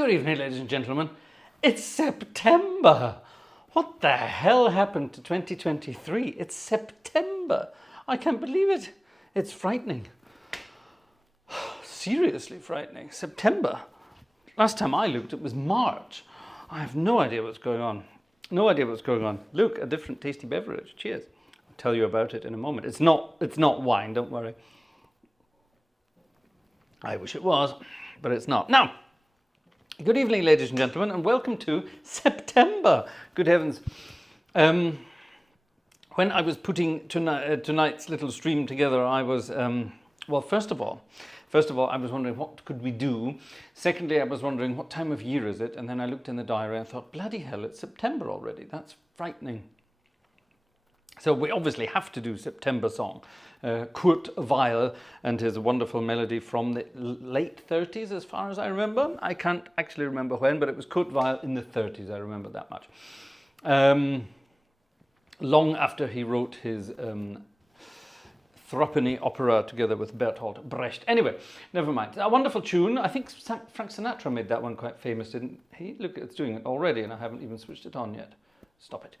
Good evening, ladies and gentlemen. It's September. What the hell happened to 2023? It's September. I can't believe it. It's frightening. Seriously frightening. September. Last time I looked, it was March. I have no idea what's going on. No idea what's going on. Look, a different tasty beverage. Cheers. I'll tell you about it in a moment. It's not wine, don't worry. I wish it was, but it's not. Now, good evening, ladies and gentlemen, and welcome to September. Good heavens. When I was putting tonight's little stream together, I was, well, first of all, I was wondering what could we do. Secondly, I was wondering what time of year is it? And then I looked in the diary and thought, bloody hell, it's September already. That's frightening. So we obviously have to do September song. Kurt Weill and his wonderful melody from the late 30s, as far as I remember. I can't actually remember when, but it was Kurt Weill in the 30s, I remember that much. Long after he wrote his threepenny opera together with Bertolt Brecht. Anyway, never mind. A wonderful tune. I think Frank Sinatra made that one quite famous, didn't he? Look, it's doing it already, and I haven't even switched it on yet. Stop it.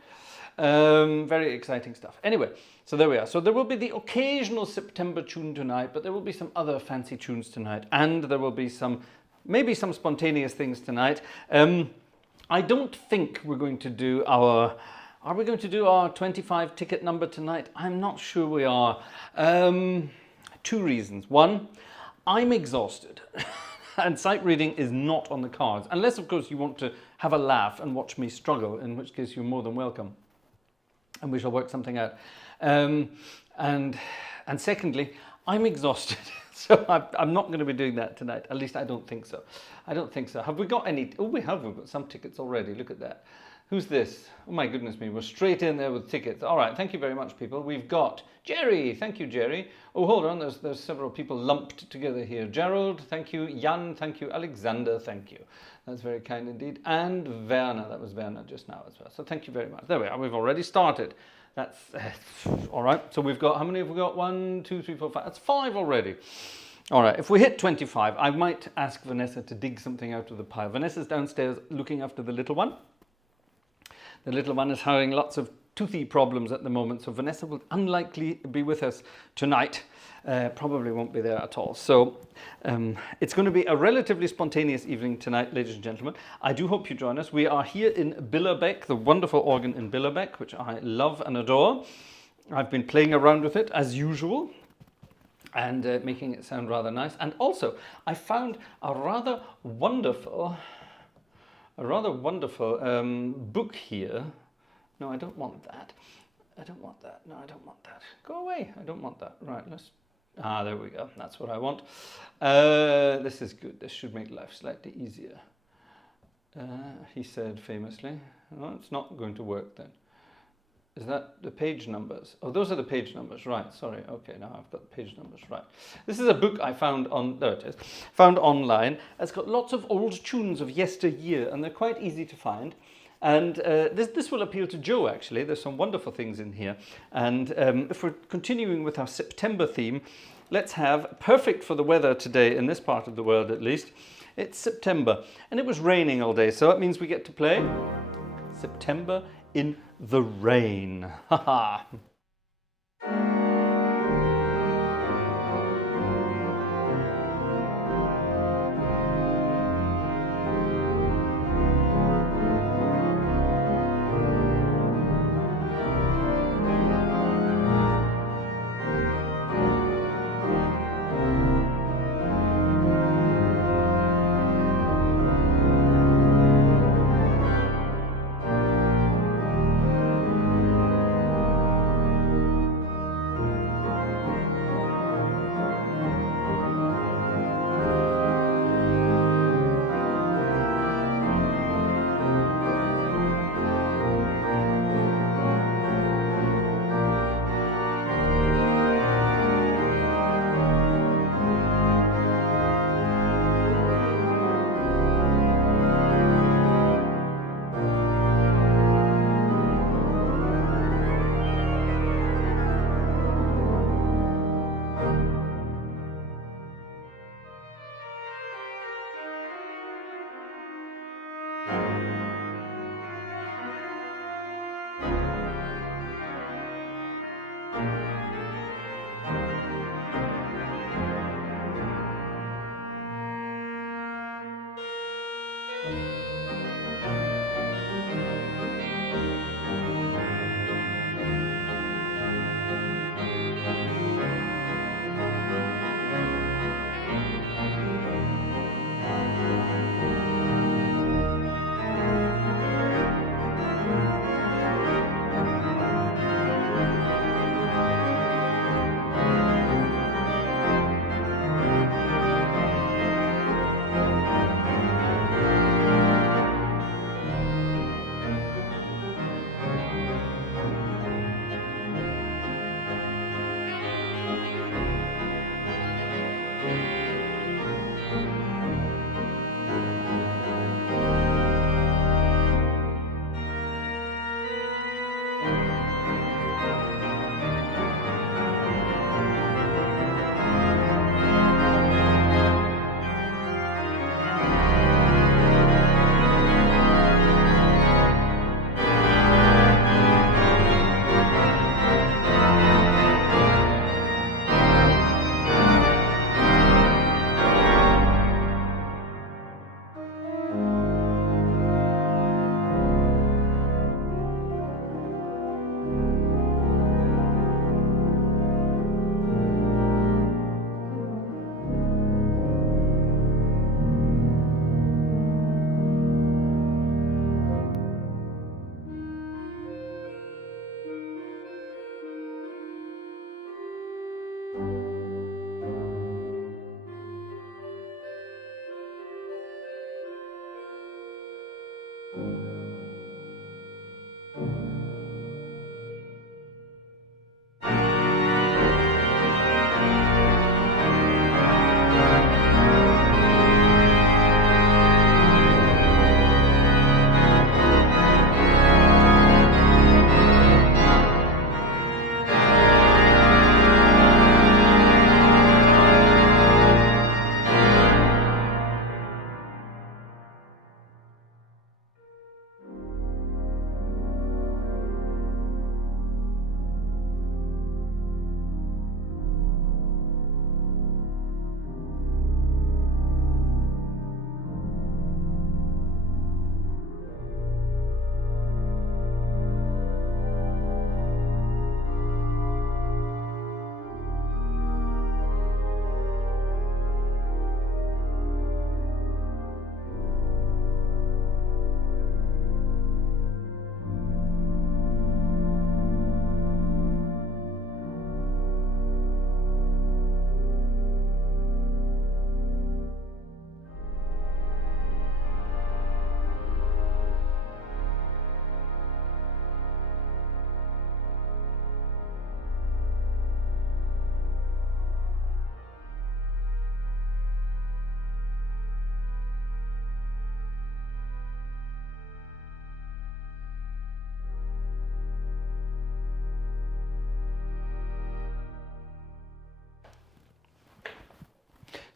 Very exciting stuff. Anyway, so there we are. So there will be the occasional September tune tonight, but there will be some other fancy tunes tonight, and there will be maybe some spontaneous things tonight. I don't think we're going to do our... Are we going to do our 25 ticket number tonight? I'm not sure we are. 2 reasons. One, I'm exhausted. And sight reading is not on the cards. Unless, of course, you want to have a laugh and watch me struggle, in which case you're more than welcome. And we shall work something out. And secondly, I'm exhausted. So I'm not going to be doing that tonight. At least I don't think so. I don't think so. Have we got any? Oh, we have. We've got some tickets already. Look at that. Who's this? Oh my goodness me, we're straight in there with tickets. All right, thank you very much, people. We've got Jerry. Thank you, Jerry. Oh, hold on, there's several people lumped together here. Gerald, thank you. Jan, thank you. Alexander, thank you. That's very kind indeed. And Werner, that was Werner just now as well. So thank you very much. There we are, we've already started. That's, all right, so we've got, how many have we got? 1, 2, 3, 4, 5. That's 5 already. All right, if we hit 25, I might ask Vanessa to dig something out of the pile. Vanessa's downstairs looking after the little one. The little one is having lots of toothy problems at the moment, so Vanessa will unlikely be with us tonight. Probably won't be there at all. So it's going to be a relatively spontaneous evening tonight, ladies and gentlemen. I do hope you join us. We are here in Billerbeck, the wonderful organ in Billerbeck, which I love and adore. I've been playing around with it as usual and making it sound rather nice. And also, I found a rather wonderful book here. No, I don't want that. I don't want that. No, I don't want that. Go away. I don't want that. Right, let's... Ah, there we go. That's what I want. This is good. This should make life slightly easier. He said famously. Oh, it's not going to work then. Is that the page numbers? Oh, those are the page numbers, right. Sorry. Okay, now I've got the page numbers, right. This is a book I found on, there it is, found online. It's got lots of old tunes of yesteryear, and they're quite easy to find. And this will appeal to Joe, actually. There's some wonderful things in here. And if we're continuing with our September theme, let's have, perfect for the weather today, in this part of the world at least, it's September. And it was raining all day, so that means we get to play September in the Rain. Haha.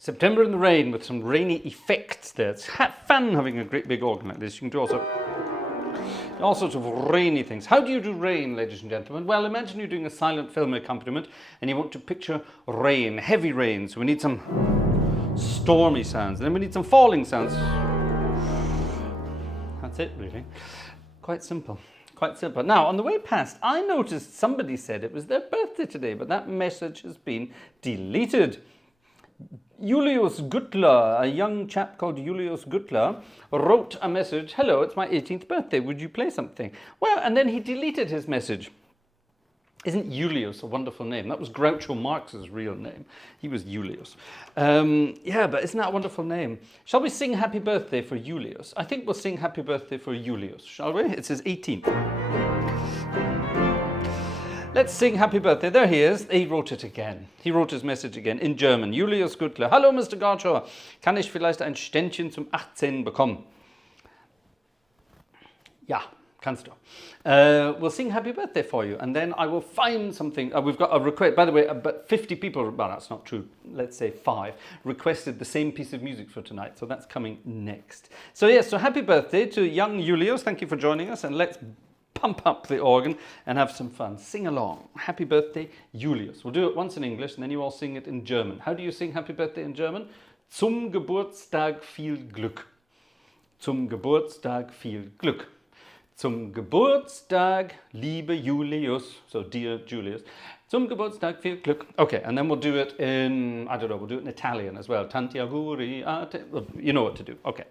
September in the rain with some rainy effects there. It's fun having a great big organ like this. You can do all sorts of rainy things. How do you do rain, ladies and gentlemen? Well, imagine you're doing a silent film accompaniment and you want to picture rain, heavy rain. So we need some stormy sounds, and then we need some falling sounds. That's it, really. Quite simple. Quite simple. Now, on the way past, I noticed somebody said it was their birthday today, but that message has been deleted. Julius Gutler, a young chap called Julius Gutler, wrote a message, "Hello, it's my 18th birthday, would you play something?" Well, and then he deleted his message. Isn't Julius a wonderful name? That was Groucho Marx's real name. He was Julius. Yeah, but isn't that a wonderful name? Shall we sing Happy Birthday for Julius? I think we'll sing Happy Birthday for Julius, shall we? It's his 18th. Let's sing Happy Birthday. There he is. He wrote it again. He wrote his message again in German. Julius Gutler. Hallo, Mr. Gartshore. Kann ich vielleicht ein Ständchen zum 18 bekommen? Ja, kannst du. We'll sing Happy Birthday for you, and then I will find something. We've got a request. By the way, about 50 people, well, that's not true, let's say 5, requested the same piece of music for tonight, so that's coming next. So yes, so happy birthday to young Julius. Thank you for joining us, and let's pump up the organ and have some fun. Sing along. Happy birthday, Julius. We'll do it once in English and then you all sing it in German. How do you sing happy birthday in German? Zum Geburtstag viel Glück. Zum Geburtstag viel Glück. Zum Geburtstag, liebe Julius. So, dear Julius. Zum Geburtstag viel Glück. Okay, and then we'll do it in, I don't know, we'll do it in Italian as well. Tanti auguri a te. You know what to do. Okay.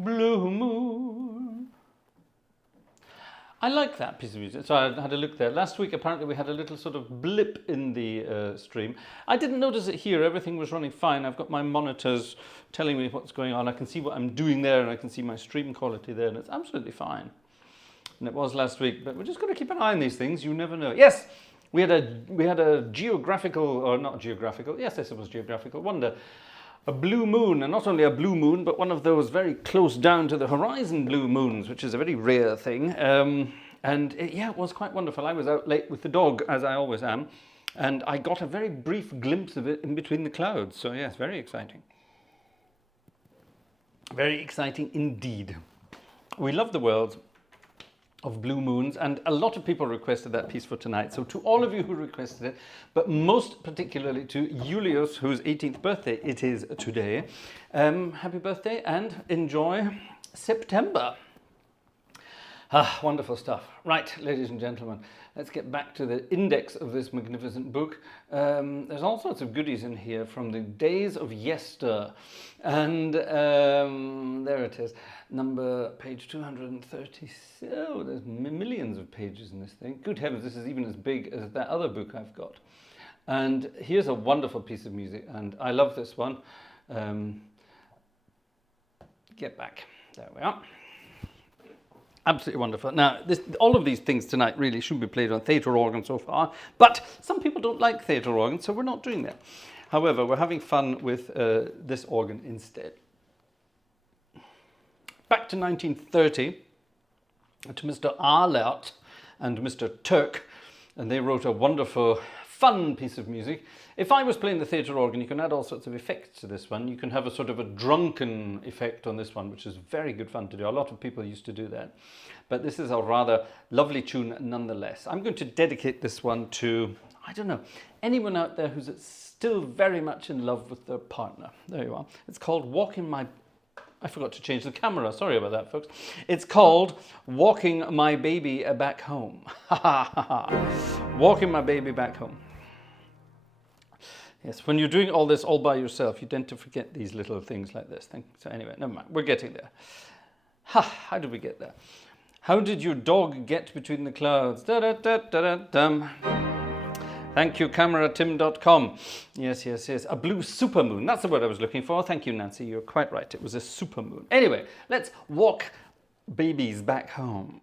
Blue moon. I like that piece of music, so I had a look there. Last week, apparently, we had a little sort of blip in the stream. I didn't notice it here. Everything was running fine. I've got my monitors telling me what's going on. I can see what I'm doing there, and I can see my stream quality there, and it's absolutely fine. And it was last week, but we're just going to keep an eye on these things. You never know. Yes, we had a geographical, or not geographical, yes, I suppose geographical wonder. A blue moon, and not only a blue moon, but one of those very close down to the horizon blue moons, which is a very rare thing. Yeah, it was quite wonderful. I was out late with the dog, as I always am, and I got a very brief glimpse of it in between the clouds. So yes, very exciting. Very exciting indeed. We love the world of blue moons, and a lot of people requested that piece for tonight. So to all of you who requested it, but most particularly to Julius, whose 18th birthday it is today, happy birthday and enjoy September. Ah, wonderful stuff. Right, ladies and gentlemen, let's get back to the index of this magnificent book. There's all sorts of goodies in here from the days of yester. And there it is, page 230. Oh, there's millions of pages in this thing. Good heavens, this is even as big as that other book I've got. And here's a wonderful piece of music, and I love this one. Get back. There we are. Absolutely wonderful. Now, all of these things tonight really should be played on theatre organ so far, but some people don't like theatre organ, so we're not doing that. However, we're having fun with this organ instead. Back to 1930, to Mr. Arlert and Mr. Turk, and they wrote a wonderful, fun piece of music. If I was playing the theatre organ, you can add all sorts of effects to this one. You can have a sort of a drunken effect on this one, which is very good fun to do. A lot of people used to do that. But this is a rather lovely tune nonetheless. I'm going to dedicate this one to, I don't know, anyone out there who's still very much in love with their partner. There you are. It's called Walking My... I forgot to change the camera. Sorry about that, folks. It's called Walking My Baby Back Home. Walking My Baby Back Home. Yes, when you're doing all this all by yourself, you tend to forget these little things like this thing. So anyway, never mind. We're getting there. How did we get there? How did your dog get between the clouds? Da-da-da-da-da-dum. Thank you, cameratim.com. Yes, yes, yes. A blue supermoon. That's the word I was looking for. Thank you, Nancy. You're quite right. It was a supermoon. Anyway, let's walk babies back home.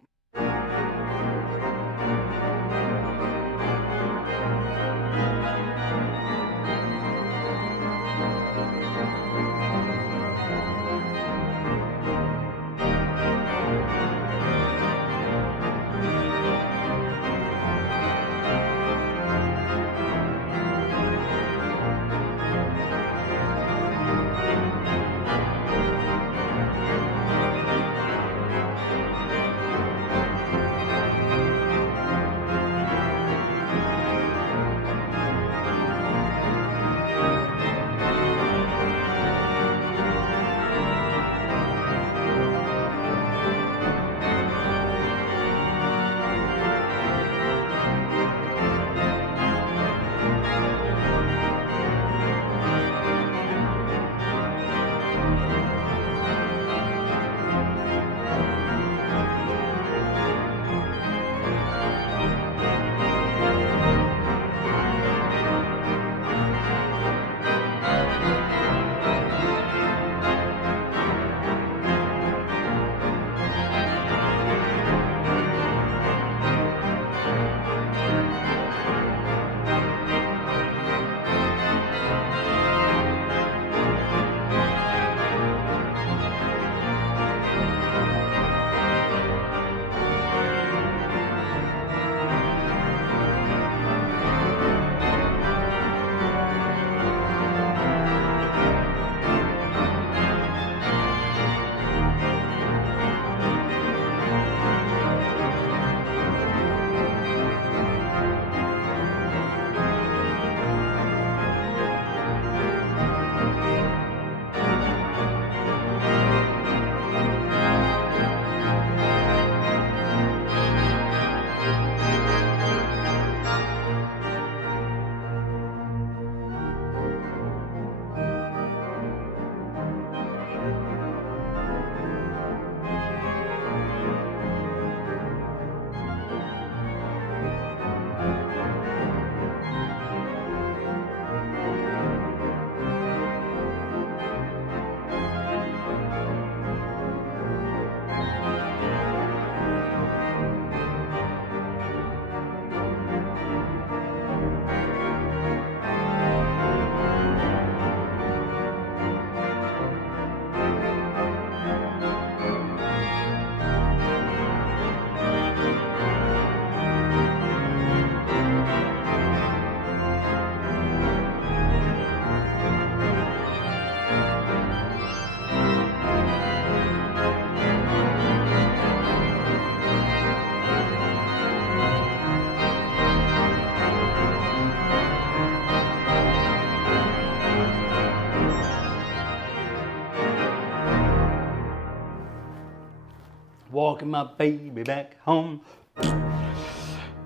walking my baby back home.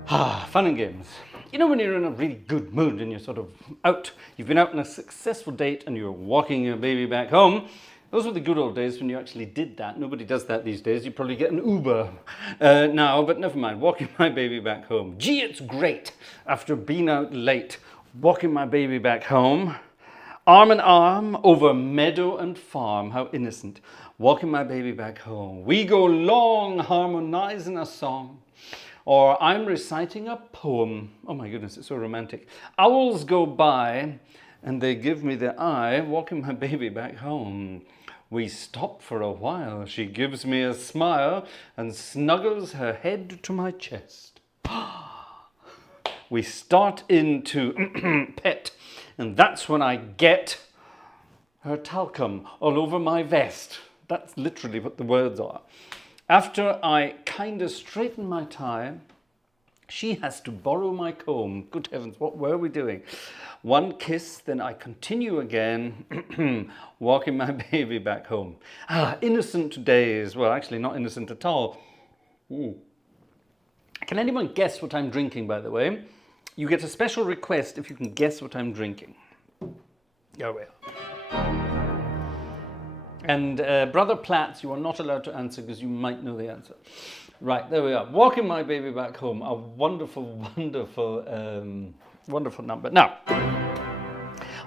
Fun and games. You know when you're in a really good mood and you're sort of out, you've been out on a successful date and you're walking your baby back home. Those were the good old days when you actually did that. Nobody does that these days. You probably get an Uber now, but never mind. Walking my baby back home. Gee, it's great. After being out late, walking my baby back home. Arm in arm over meadow and farm. How innocent. Walking my baby back home. We go long harmonizing a song. Or I'm reciting a poem. Oh my goodness, it's so romantic. Owls go by and they give me the eye. Walking my baby back home. We stop for a while. She gives me a smile and snuggles her head to my chest. We start into pet, and that's when I get her talcum all over my vest. That's literally what the words are. After I kind of straighten my tie, she has to borrow my comb. Good heavens, what were we doing? One kiss, then I continue again, walking my baby back home. Innocent days. Well, actually not innocent at all. Can anyone guess what I'm drinking, by the way? You get a special request if you can guess what I'm drinking. There we are. And Brother Platts, you are not allowed to answer because you might know the answer. Right, there we are. Walking my baby back home. A wonderful, wonderful number. Now,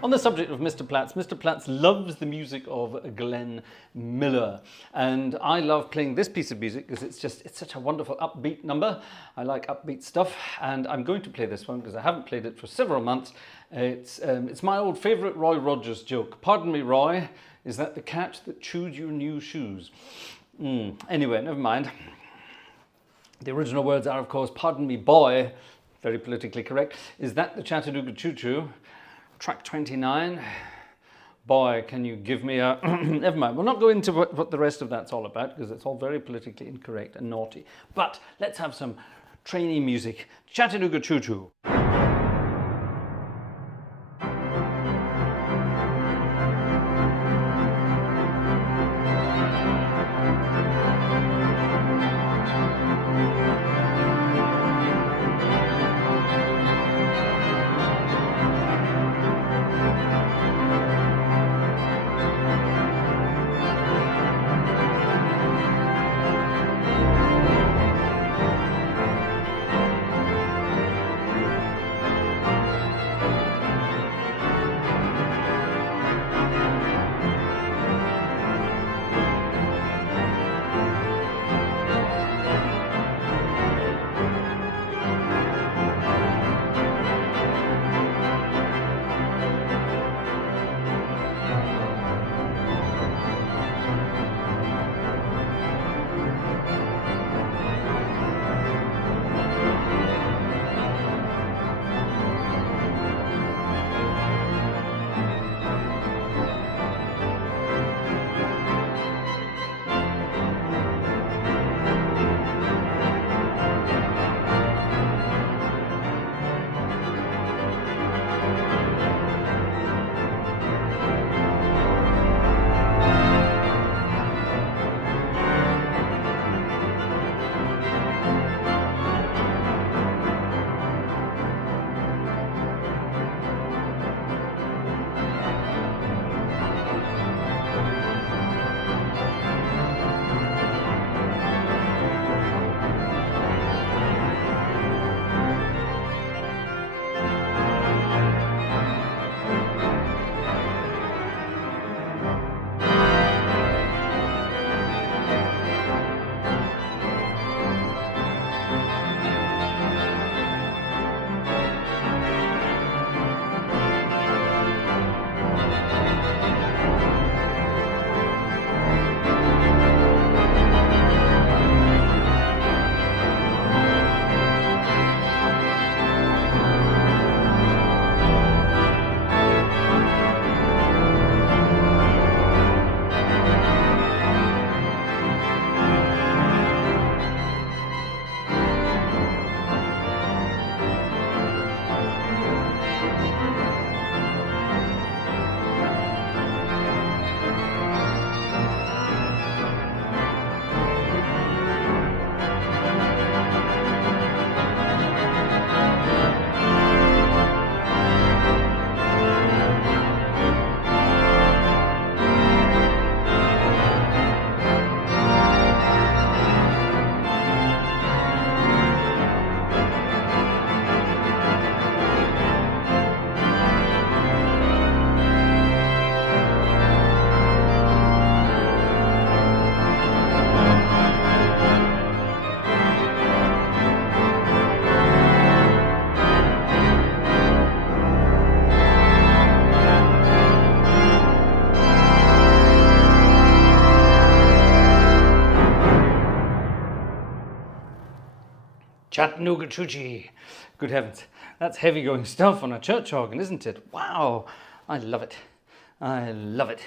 on the subject of Mr. Platts loves the music of Glenn Miller. And I love playing this piece of music because it's such a wonderful upbeat number. I like upbeat stuff. And I'm going to play this one because I haven't played it for several months. It's my old favorite Roy Rogers joke. Pardon me, Roy, is that the cat that chewed your new shoes? Anyway, never mind. The original words are, of course, pardon me, boy, very politically correct. Is that the Chattanooga Choo-Choo? Track 29. Boy, can you give me a... Never mind, we'll not go into what the rest of that's all about because it's all very politically incorrect and naughty. But let's have some trainee music. Chattanooga Choo-Choo. Chattanooga Choo. Good heavens. That's heavy going stuff on a church organ, isn't it? Wow. I love it. I love it.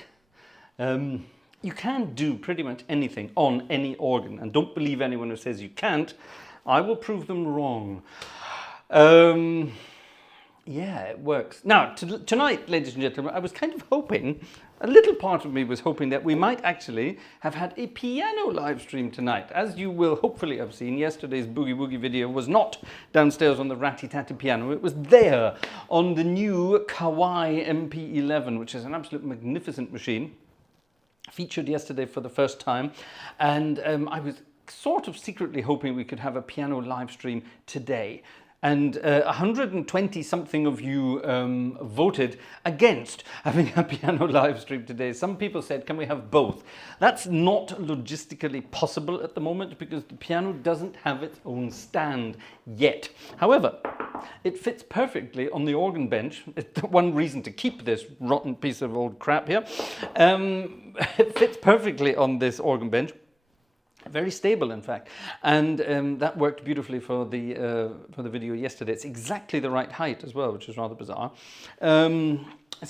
You can do pretty much anything on any organ, and don't believe anyone who says you can't. I will prove them wrong. Yeah, it works. Now, tonight, ladies and gentlemen, I was kind of hoping, a little part of me was hoping that we might actually have had a piano live stream tonight. As you will hopefully have seen, yesterday's Boogie Woogie video was not downstairs on the ratty-tatty piano. It was there on the new Kawai MP11, which is an absolute magnificent machine. Featured yesterday for the first time. And I was sort of secretly hoping we could have a piano live stream today. And 120 something of you voted against having a piano live stream today. Some people said, can we have both? That's not logistically possible at the moment because the piano doesn't have its own stand yet. However, it fits perfectly on the organ bench. It's one reason to keep this rotten piece of old crap here. It fits perfectly on this organ bench. Very stable, in fact, and that worked beautifully for the video yesterday. It's exactly the right height as well, which is rather bizarre. So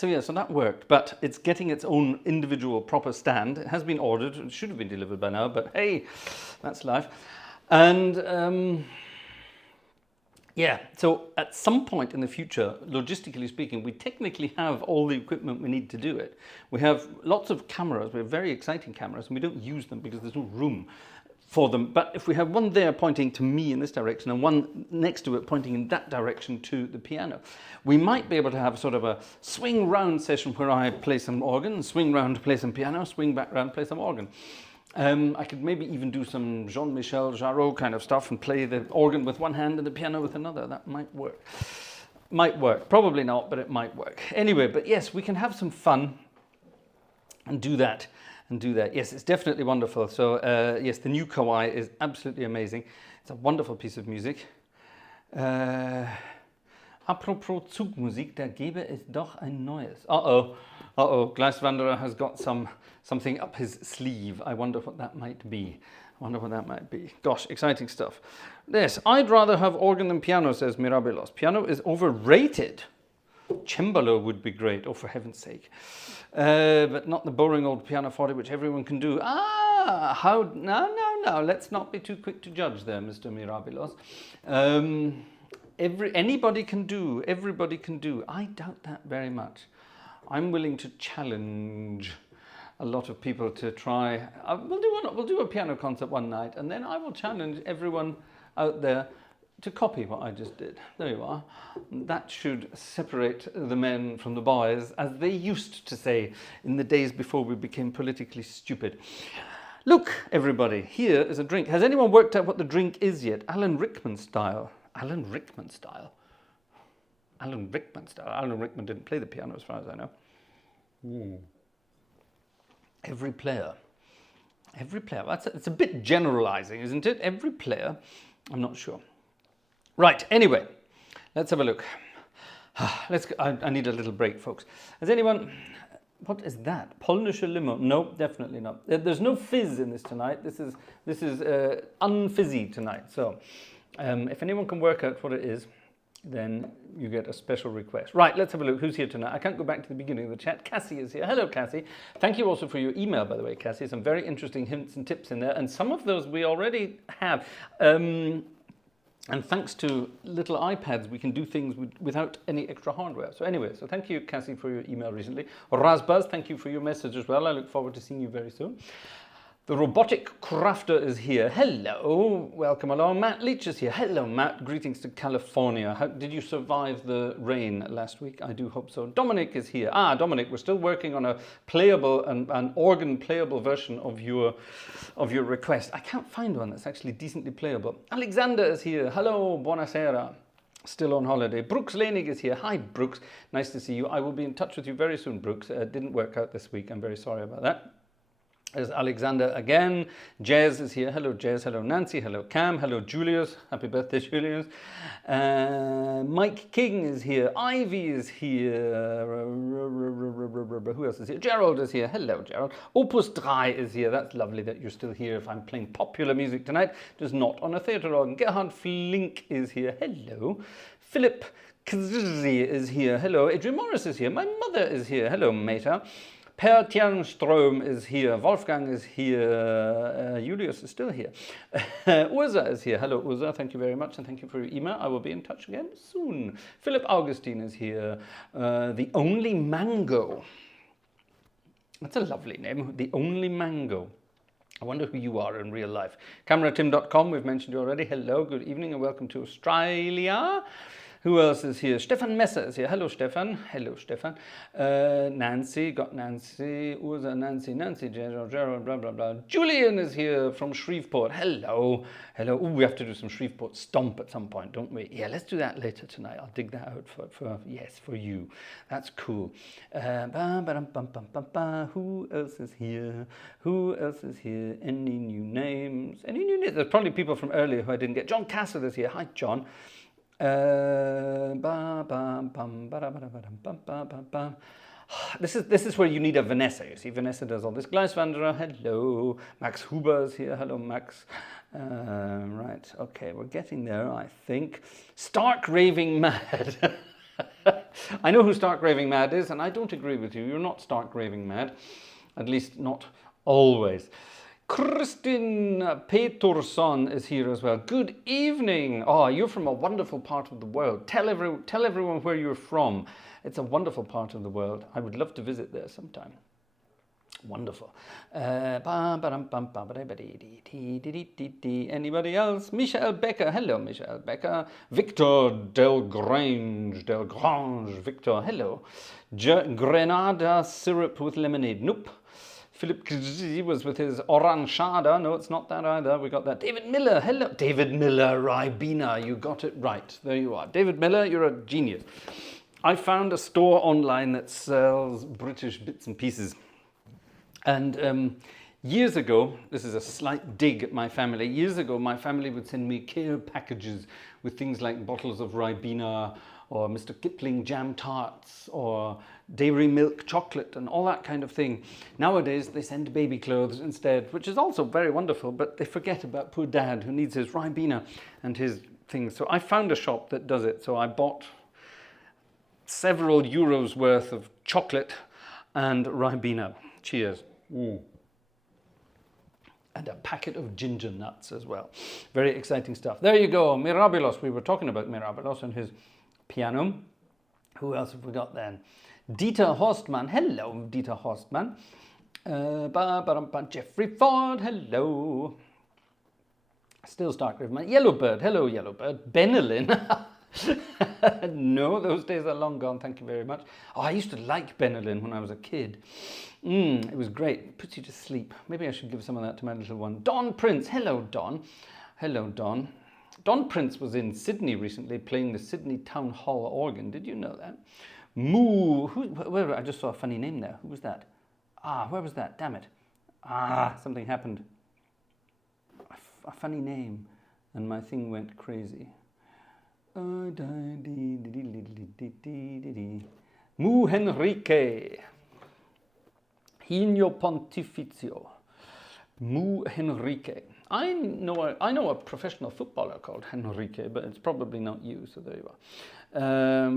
yeah, so that worked, but it's getting its own individual proper stand. It has been ordered. It should have been delivered by now, but hey, that's life. And yeah, so at some point in the future, logistically speaking, we technically have all the equipment we need to do it. We have lots of cameras, we have very exciting cameras, and we don't use them because there's no room for them. But if we have one there pointing to me in this direction and one next to it pointing in that direction to the piano, we might be able to have sort of a swing round session where I play some organ, swing round, play some piano, swing back round, play some organ. I could maybe even do some Jean-Michel Jarreau kind of stuff and play the organ with one hand and the piano with another. That might work. Might work. Probably not, but it might work. Anyway, but yes, we can have some fun and do that. Yes, it's definitely wonderful. So yes, the new Kawai is absolutely amazing. It's a wonderful piece of music. Apropos Zugmusik, da gäbe es doch ein neues. Uh-oh, Gleiswanderer has got something up his sleeve. I wonder what that might be. Gosh, exciting stuff. Yes, I'd rather have organ than piano, says Mirabelos. Piano is overrated. Cembalo would be great, oh, for heaven's sake. But not the boring old pianoforte which everyone can do. How? No, let's not be too quick to judge there, Mr. Mirabelos. Anybody can do, everybody can do. I doubt that very much. I'm willing to challenge a lot of people to try. We'll do a piano concert one night, and then I will challenge everyone out there to copy what I just did. There you are. That should separate the men from the boys, as they used to say in the days before we became politically stupid. Look, everybody, here is a drink. Has anyone worked out what the drink is yet? Alan Rickman style. Alan Rickman didn't play the piano as far as I know. Every player. It's a bit generalizing, isn't it? Every player. I'm not sure. Right, anyway, let's have a look. I need a little break, folks. Has anyone... What is that? Polnische Limo? No, definitely not. There's no fizz in this tonight. This is unfizzy tonight. So, if anyone can work out what it is, then you get a special request. Right, let's have a look. Who's here tonight? I can't go back to the beginning of the chat. Cassie is here. Hello, Cassie. Thank you also for your email, by the way, Cassie. Some very interesting hints and tips in there, and some of those we already have. And thanks to little iPads, we can do things without any extra hardware. So anyway, so thank you, Cassie, for your email recently. Razbaz, thank you for your message as well. I look forward to seeing you very soon. The robotic crafter is here. Hello, welcome along. Matt Leach is here. Hello, Matt. Greetings to California. How did you survive the rain last week? I do hope so. Dominic is here. Dominic, we're still working on a playable an organ playable version of your request. I can't find one that's actually decently playable. Alexander is here. Hello, buonasera. Still on holiday. Brooks Lenig is here. Hi, Brooks. Nice to see you. I will be in touch with you very soon, Brooks. Didn't work out this week. I'm very sorry about that. There's Alexander again. Jazz is here. Hello, Jazz. Hello, Nancy. Hello, Cam. Hello, Julius. Happy birthday, Julius. Mike King is here. Ivy is here. Barbara. Who else is here? Gerald is here. Hello, Gerald. Opus 3 is here. That's lovely that you're still here if I'm playing popular music tonight, just not on a theatre organ. Gerhard Flink is here. Hello. Philip Kzri is here. Hello. Adrian Morris is here. My mother is here. Hello, Meta. Per Tjernström is here. Wolfgang is here. Julius is still here. Urza is here. Hello, Urza. Thank you very much, and thank you for your email. I will be in touch again soon. Philip Augustine is here. The Only Mango. That's a lovely name. The Only Mango. I wonder who you are in real life. CameraTim.com, we've mentioned you already. Hello, good evening, and welcome to Australia. Who else is here? Stefan Messer is here. Hello, Stefan. Hello, Stefan. Nancy, got Nancy. Urza, Nancy, Gerald, blah, blah, blah. Julian is here from Shreveport. Hello. Hello. Ooh, we have to do some Shreveport stomp at some point, don't we? Yeah, let's do that later tonight. I'll dig that out for you. That's cool. Who else is here? Who else is here? Any new names? Any new names? There's probably people from earlier who I didn't get. John Castle is here. Hi, John. This is where you need a Vanessa. You see, Vanessa does all this. Gleiswanderer, hello. Max Huber is here. Hello, Max. Right, okay, we're getting there, I think. Stark Raving Mad. I know who Stark Raving Mad is, and I don't agree with you. You're not Stark Raving Mad, at least not always. Kristin Peterson is here as well. Good evening. Oh, you're from a wonderful part of the world. Tell everyone where you're from. It's a wonderful part of the world. I would love to visit there sometime. Wonderful. Anybody else? Michael Becker. Hello, Michael Becker. Victor Delgrange. Victor, hello. Grenada syrup with lemonade. Nope. Philip Kzzi was with his oranchada. No, it's not that either. We got that. David Miller. Hello. David Miller, Ribena. You got it right. There you are. David Miller, you're a genius. I found a store online that sells British bits and pieces. And years ago, this is a slight dig at my family. Years ago, my family would send me care packages with things like bottles of Ribena or Mr. Kipling jam tarts or dairy milk chocolate and all that kind of thing. Nowadays, they send baby clothes instead, which is also very wonderful, but they forget about poor dad who needs his Ribena and his things. So I found a shop that does it. So I bought several euros worth of chocolate and Ribena. Cheers. Ooh. And a packet of ginger nuts as well. Very exciting stuff. There you go, Mirabilos. We were talking about Mirabilos and his piano. Who else have we got then? Dieter Horstman. Hello, Dieter Horstman. Jeffrey Ford. Hello. Still Stark Riverman. Yellowbird. Hello, Yellowbird. Benelin. No, those days are long gone. Thank you very much. Oh, I used to like Benelin when I was a kid. It was great. It puts you to sleep. Maybe I should give some of that to my little one. Don Prince. Hello, Don. Hello, Don. Don Prince was in Sydney recently playing the Sydney Town Hall organ. Did you know that? Moo. Where? I just saw a funny name there. Who was that? Where was that? Damn it. Something happened. A funny name. And my thing went crazy. Mu Henrique. Hino Pontificio. Mu Henrique. I know a professional footballer called Henrique, but it's probably not you, so there you are.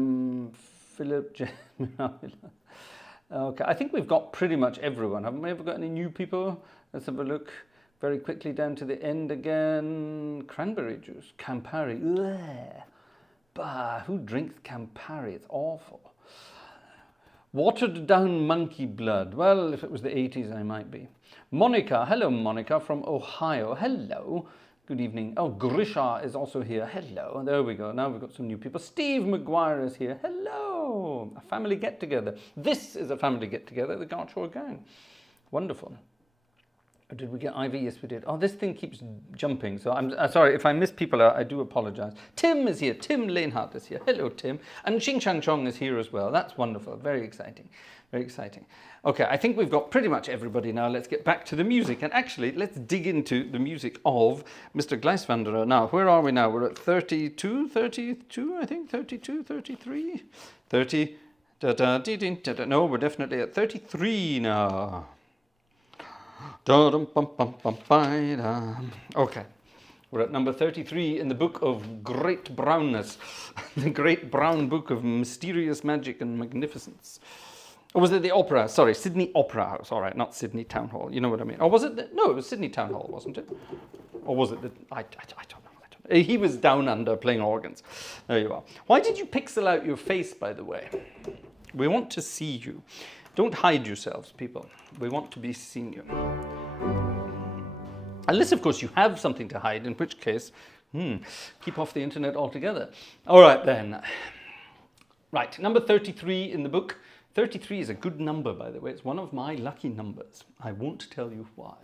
Philip J. Okay, I think we've got pretty much everyone. Haven't we ever got any new people? Let's have a look very quickly down to the end again. Cranberry juice, Campari. Ugh. Bah, who drinks Campari? It's awful. Watered down monkey blood. Well, if it was the 80s, I might be. Monica. Hello, Monica from Ohio. Hello. Good evening. Oh, Grisha is also here. Hello. There we go. Now we've got some new people. Steve McGuire is here. Hello. A family get-together. This is a family get-together, the Gartshore Gang. Wonderful. Or did we get Ivy? Yes, we did. Oh, this thing keeps jumping. So I'm sorry. If I miss people out, I do apologize. Tim is here. Tim Lanehart is here. Hello, Tim. And Ching Chang Chong is here as well. That's wonderful. Very exciting. Very exciting. Okay, I think we've got pretty much everybody now. Let's get back to the music. And actually, let's dig into the music of Mr. Gleiswanderer. Now, where are we now? We're at 32, I think. 32, 33, 30. No, we're definitely at 33 now. Okay. We're at number 33 in the book of Great Brownness, the Great Brown Book of Mysterious Magic and Magnificence. Or was it the opera? Sorry, Sydney Opera House. All right, not Sydney Town Hall. You know what I mean? Or was it? No, it was Sydney Town Hall, wasn't it? Or was it? I don't know. He was down under playing organs. There you are. Why did you pixel out your face, by the way? We want to see you. Don't hide yourselves, people. We want to be seeing you. Unless, of course, you have something to hide, in which case, keep off the internet altogether. All right, then. Right, number 33 in the book. 33 is a good number, by the way. It's one of my lucky numbers. I won't tell you why.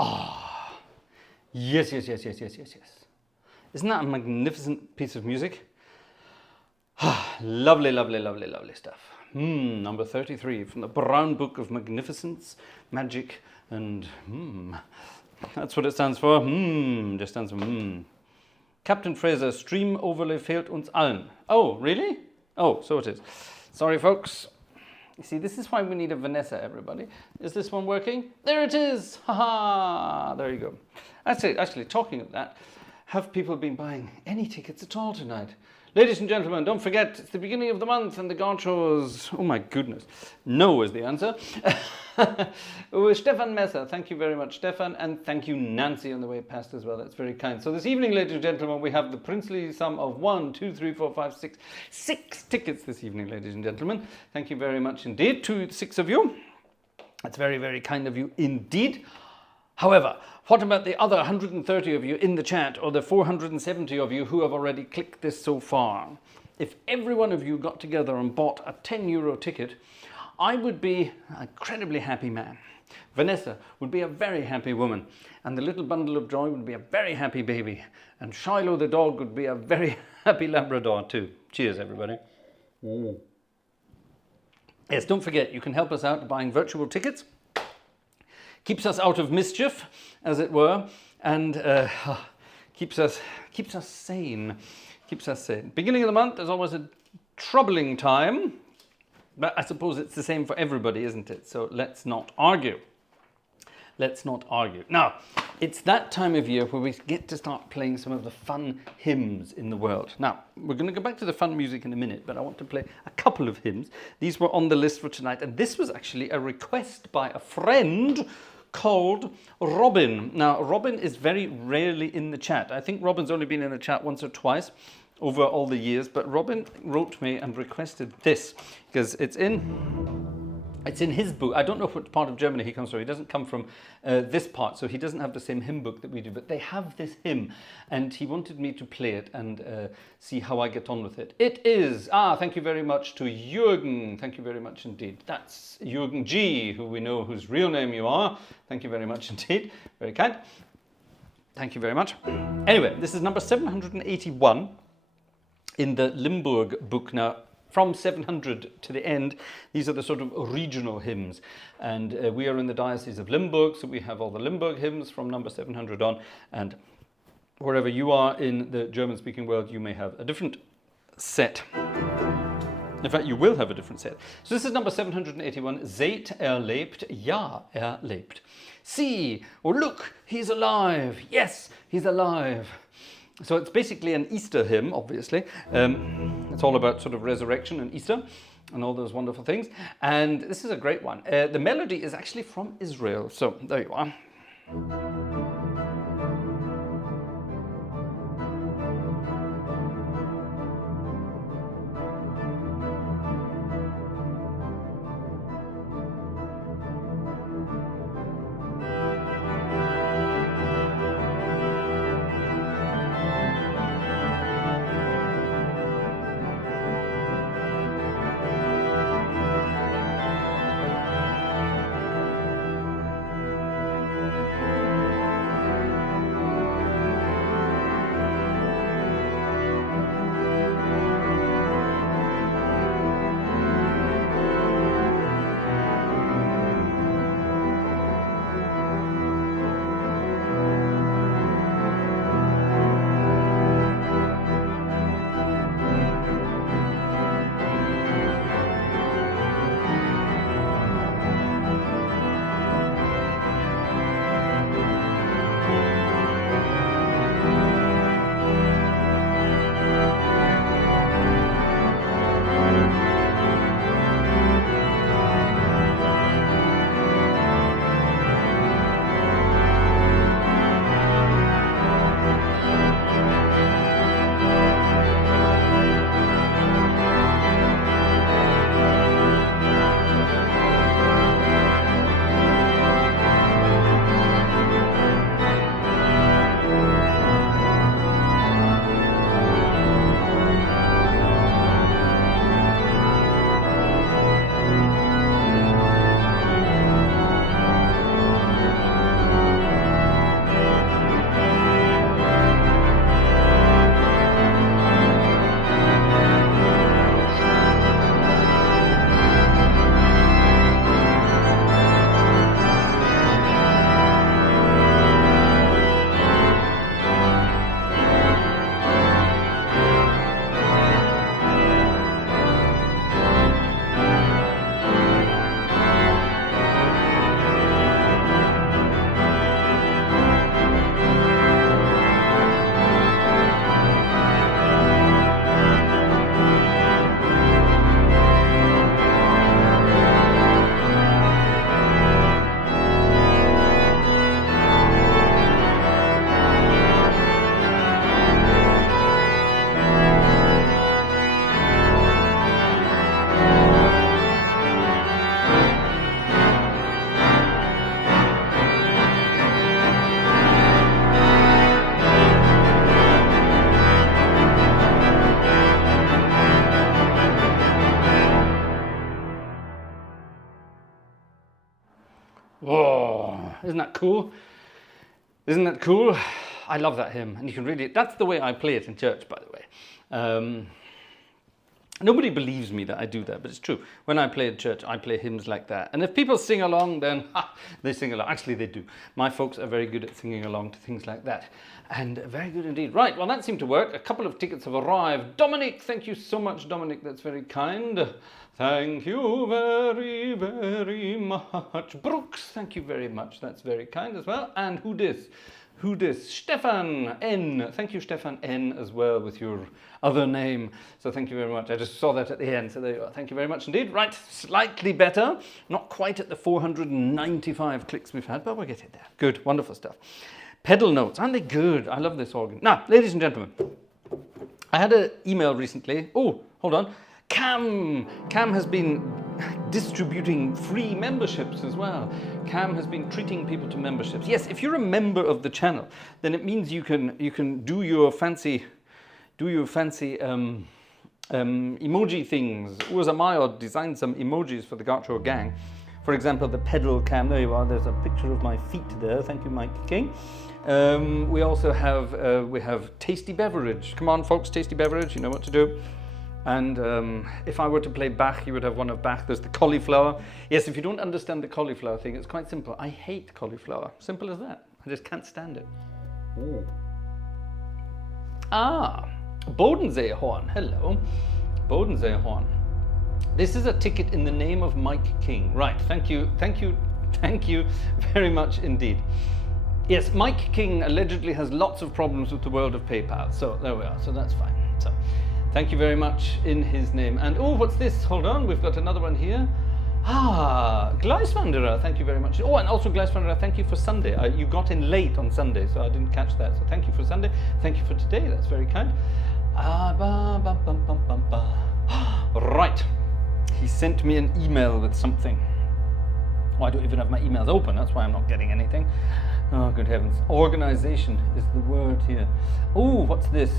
Ah, yes, yes, yes, yes, yes, yes, yes. Isn't that a magnificent piece of music? Lovely, lovely, lovely, lovely stuff. Number 33 from the Brown Book of Magnificence, Magic, and that's what it stands for. Just stands for Captain Fraser, Stream Overlay fehlt uns allen. Oh, really? Oh, so it is. Sorry, folks. You see, this is why we need a Vanessa, everybody. Is this one working? There it is! Ha-ha! There you go. Actually, talking of that, have people been buying any tickets at all tonight? Ladies and gentlemen, don't forget, it's the beginning of the month and the Gartshores. Oh my goodness. No is the answer. Stefan Messer, thank you very much, Stefan. And thank you, Nancy, on the way past as well. That's very kind. So this evening, ladies and gentlemen, we have the princely sum of 1, 2, 3, 4, 5, 6. 6 tickets this evening, ladies and gentlemen. Thank you very much indeed to 6 of you. That's very, very kind of you indeed. However, what about the other 130 of you in the chat, or the 470 of you who have already clicked this so far? If every one of you got together and bought a €10 ticket, I would be an incredibly happy man. Vanessa would be a very happy woman, and the little bundle of joy would be a very happy baby, and Shiloh the dog would be a very happy Labrador too. Cheers, everybody. Yes, don't forget, you can help us out buying virtual tickets. Keeps us out of mischief, as it were, and keeps us sane. Keeps us sane. Beginning of the month is always a troubling time, but I suppose it's the same for everybody, isn't it? So let's not argue. Let's not argue. Now, it's that time of year where we get to start playing some of the fun hymns in the world. Now, we're going to go back to the fun music in a minute, but I want to play a couple of hymns. These were on the list for tonight, and this was actually a request by a friend called Robin. Now, Robin is very rarely in the chat. I think Robin's only been in the chat once or twice over all the years, but Robin wrote me and requested this because it's in his book. I don't know what part of Germany he comes from. He doesn't come from this part, so he doesn't have the same hymn book that we do, but they have this hymn, and he wanted me to play it and see how I get on with it. It is, thank you very much to Jürgen. Thank you very much indeed. That's Jürgen G, who we know whose real name you are. Thank you very much indeed. Very kind. Thank you very much. Anyway, this is number 781 in the Limburg book. Now, from 700 to the end, these are the sort of regional hymns. And we are in the Diocese of Limburg, so we have all the Limburg hymns from number 700 on. And wherever you are in the German-speaking world, you may have a different set. In fact, you will have a different set. So this is number 781, Seht lebt, ja, lebt. See, or look, he's alive. Yes, he's alive. So it's basically an Easter hymn, obviously. It's all about sort of resurrection and Easter and all those wonderful things. And this is a great one. The melody is actually from Israel. So there you are. Oh, isn't that cool? Isn't that cool? I love that hymn, and you can really, that's the way I play it in church, by the way. Nobody believes me that I do that, but it's true. When I play at church, I play hymns like that. And if people sing along, then they sing along. Actually, they do. My folks are very good at singing along to things like that. And very good indeed. Right, well, that seemed to work. A couple of tickets have arrived. Dominic, thank you so much, Dominic. That's very kind. Thank you very, very much. Brooks, thank you very much. That's very kind as well. And who dis? Who dis? Stefan N. Thank you, Stefan N, as well, with your other name. So thank you very much. I just saw that at the end. So there you are. Thank you very much indeed. Right, slightly better. Not quite at the 495 clicks we've had, but we're getting there. Good, wonderful stuff. Pedal notes, aren't they good? I love this organ. Now, ladies and gentlemen, I had an email recently. Oh, hold on. Cam has been distributing free memberships as well. Cam has been treating people to memberships. Yes, if you're a member of the channel, then it means you can do your fancy emoji things. Urzamayo designed some emojis for the Gartshore Gang. For example, the pedal cam. There you are. There's a picture of my feet there. Thank you, Mike King. We also have tasty beverage. Come on, folks, tasty beverage. You know what to do. And if I were to play Bach, you would have one of Bach. There's the cauliflower. Yes, if you don't understand the cauliflower thing, it's quite simple. I hate cauliflower. Simple as that. I just can't stand it. Ooh. Ah, Bodenseehorn. Hello. Bodenseehorn. This is a ticket in the name of Mike King. Right, thank you very much indeed. Yes, Mike King allegedly has lots of problems with the world of PayPal. So there we are, so that's fine. So thank you very much in his name. And oh, what's this? Hold on, we've got another one here. Ah, Gleiswanderer, thank you very much. Oh, and also Gleiswanderer, thank you for Sunday. You got in late on Sunday, so I didn't catch that. So thank you for Sunday. Thank you for today, that's very kind. Right, he sent me an email with something. Oh, I don't even have my emails open, that's why I'm not getting anything. Oh, good heavens. Organization is the word here. Oh, what's this?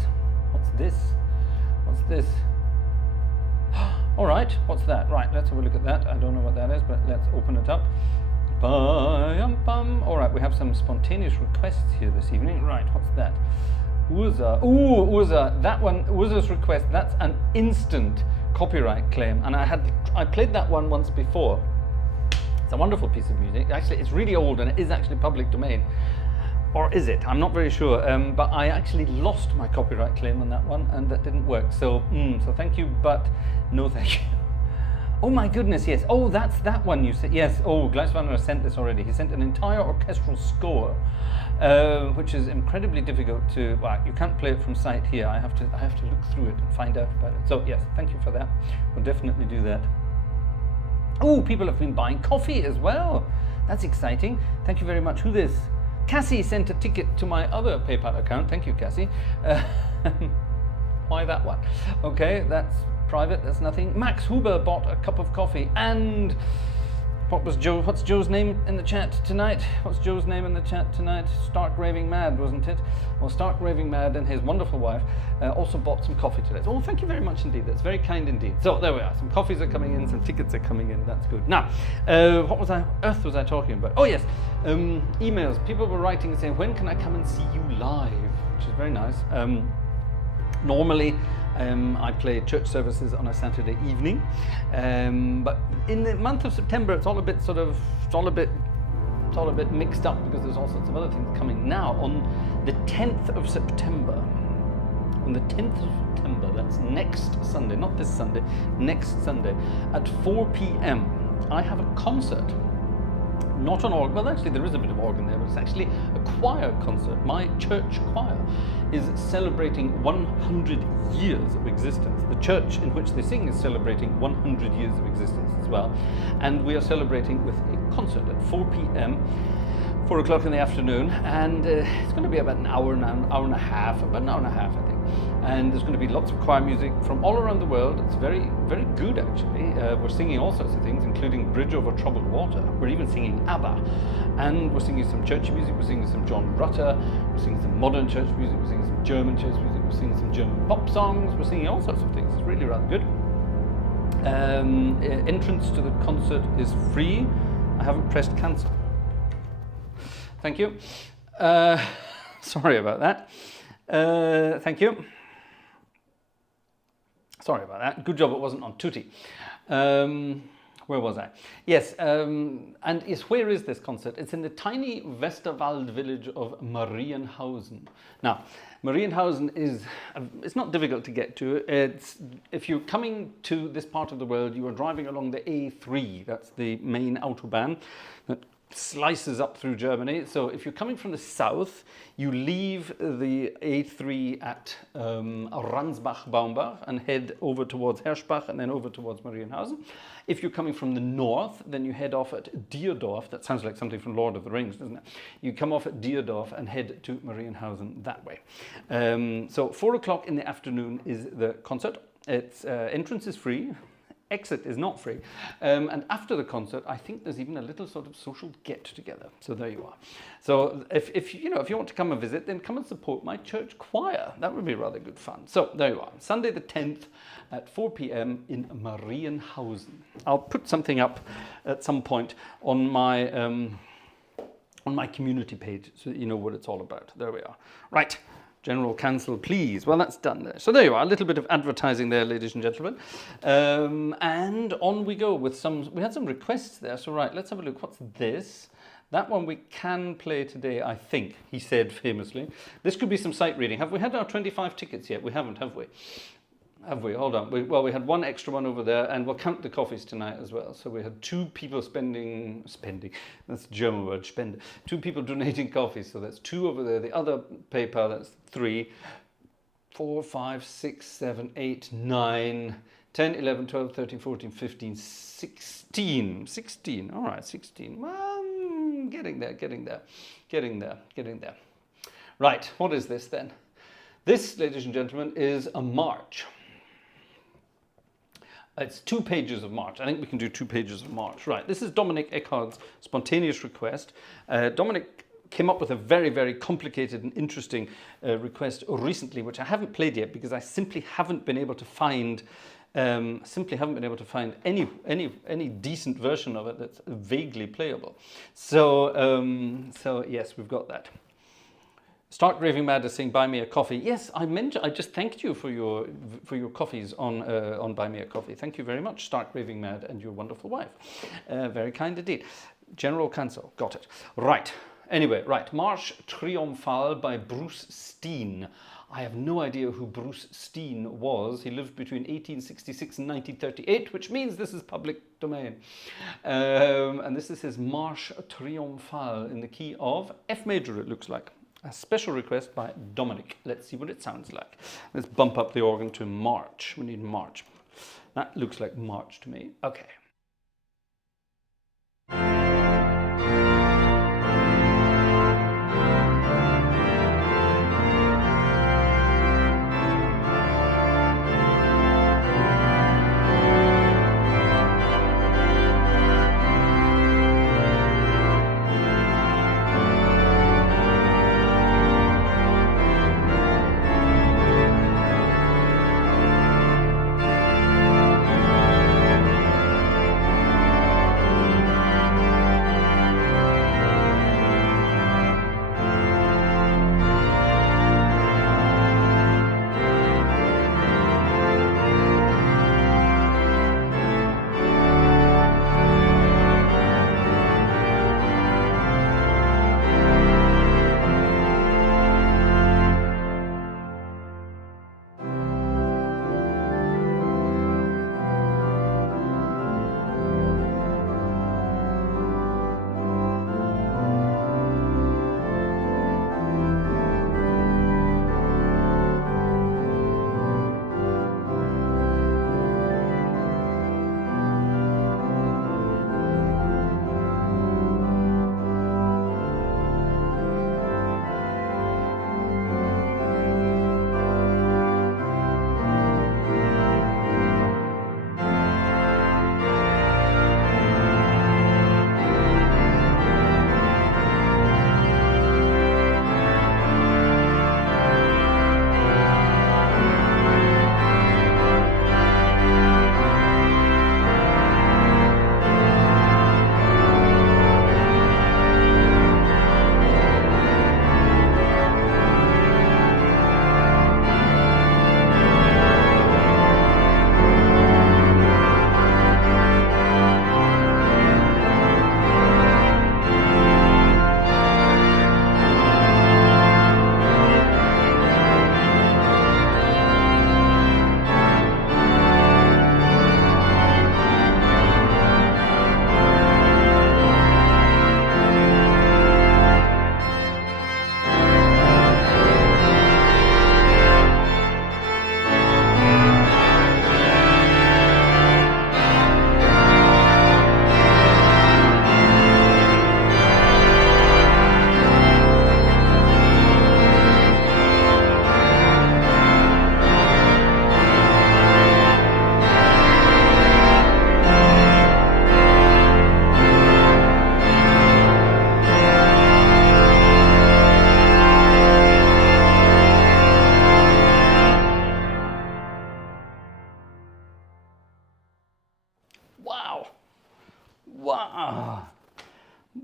What's this? What's this? All right, what's that? Right, let's have a look at that. I don't know what that is, but let's open it up. All right, we have some spontaneous requests here this evening. Right, what's that? Urza. Ooh, Urza. That one, Urza's request, that's an instant copyright claim. And I played that one once before. It's a wonderful piece of music. Actually, it's really old and it is actually public domain. Or is it? I'm not very sure. But I actually lost my copyright claim on that one and that didn't work. So, so thank you, but no thank you. Oh my goodness, yes. Oh, that's that one you said. Yes. Oh, Gleiswanderer sent this already. He sent an entire orchestral score, which is incredibly difficult to. Well, you can't play it from sight here. I have to look through it and find out about it. So yes, thank you for that. We'll definitely do that. Oh, people have been buying coffee as well. That's exciting. Thank you very much. Who this? Cassie sent a ticket to my other PayPal account. Thank you, Cassie. Why that one? Okay, that's private. That's nothing. Max Huber bought a cup of coffee. And what's Joe's name in the chat tonight? What's Joe's name in the chat tonight? Stark Raving Mad, wasn't it? Well, Stark Raving Mad and his wonderful wife also bought some coffee today. Oh, thank you very much indeed. That's very kind indeed. So there we are. Some coffees are coming in, some tickets are coming in. That's good. Now, what was I talking about? Oh yes, emails. People were writing and saying, when can I come and see you live? Which is very nice. Normally, I play church services on a Saturday evening, but in the month of September, it's all a bit mixed up because there's all sorts of other things coming. Now, on the 10th of September, that's next Sunday, not this Sunday, next Sunday, at 4 p.m, I have a concert. Not an organ, well actually there is a bit of organ there, but it's actually a choir concert. My church choir is celebrating 100 years of existence. The church in which they sing is celebrating 100 years of existence as well. And we are celebrating with a concert at 4 p.m, 4 o'clock in the afternoon, and it's going to be about an hour and a half, I think. And there's going to be lots of choir music from all around the world. It's very, very good actually. We're singing all sorts of things, including Bridge Over Troubled Water. We're even singing ABBA. And we're singing some church music, we're singing some John Rutter, we're singing some modern church music, we're singing some German church music, we're singing some German pop songs, we're singing all sorts of things. It's really rather good. Entrance to the concert is free. I haven't pressed cancel. Thank you. Sorry about that. Thank you. Sorry about that. Good job it wasn't on Tutti. Where was I? Yes, and where is this concert? It's in the tiny Westerwald village of Marienhausen. Now, Marienhausen is, it's not difficult to get to. If you're coming to this part of the world, you are driving along the A3, that's the main Autobahn that slices up through Germany. So if you're coming from the south, you leave the A3 at Ransbach-Baumbach and head over towards Herschbach and then over towards Marienhausen. If you're coming from the north, then you head off at Dierdorf. That sounds like something from Lord of the Rings, doesn't it? You come off at Dierdorf and head to Marienhausen that way. So 4 o'clock in the afternoon is the concert. Its entrance is free. Exit is not free. And after the concert, I think there's even a little sort of social get-together. So there you are. So if you want to come and visit, then come and support my church choir. That would be rather good fun. So there you are. Sunday the 10th at 4 p.m. in Marienhausen. I'll put something up at some point on my community page so that you know what it's all about. There we are. Right. General cancel, please. Well, that's done there. So there you are, a little bit of advertising there, ladies and gentlemen. And on we go with we had some requests there. So right, let's have a look. What's this? That one we can play today, I think, he said famously. This could be some sight reading. Have we had our 25 tickets yet? We haven't, have we? Have we? Hold on. Well, we had one extra one over there, and we'll count the coffees tonight as well. So we had 2 people spending, that's the German word, spend. 2 people donating coffees, so that's 2 over there. The other PayPal, that's 3, 4, 5, 6, 7, 8, 9, 10, 11, 12, 13, 14, 15, 16. 16, all right, 16. Well, getting there. Right, what is this then? This, ladies and gentlemen, is a march. It's 2 pages of march. I think we can do 2 pages of march. Right, this is Dominic Eckhard's spontaneous request. Dominic came up with a very, very complicated and interesting request recently, which I haven't played yet because I simply haven't been able to find any decent version of it that's vaguely playable. So yes, we've got that. Stark Raving Mad is saying, buy me a coffee. Yes, I just thanked you for your coffees on Buy Me a Coffee. Thank you very much, Stark Raving Mad and your wonderful wife. Very kind indeed. General cancel, got it. Right, anyway, right. Marche Triumphal by Bruce Steen. I have no idea who Bruce Steen was. He lived between 1866 and 1938, which means this is public domain. And this is his Marche Triumphal in the key of F major, it looks like. A special request by Dominic. Let's see what it sounds like. Let's bump up the organ to March. We need March. That looks like March to me. Okay.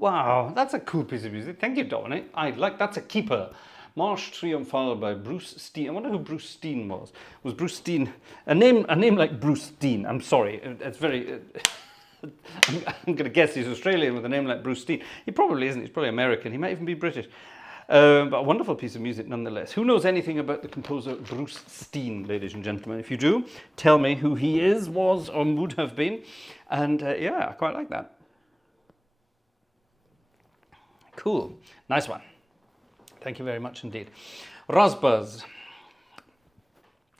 Wow, that's a cool piece of music. Thank you, Dominic. That's a keeper. Marche Triumphal by Bruce Steen. I wonder who Bruce Steen was. Was Bruce Steen a name like Bruce Steen? I'm sorry, it's very. I'm going to guess he's Australian with a name like Bruce Steen. He probably isn't. He's probably American. He might even be British. But a wonderful piece of music nonetheless. Who knows anything about the composer Bruce Steen, ladies and gentlemen? If you do, tell me who he is, was, or would have been. And yeah, I quite like that. Cool. Nice one. Thank you very much indeed. Rasbaz.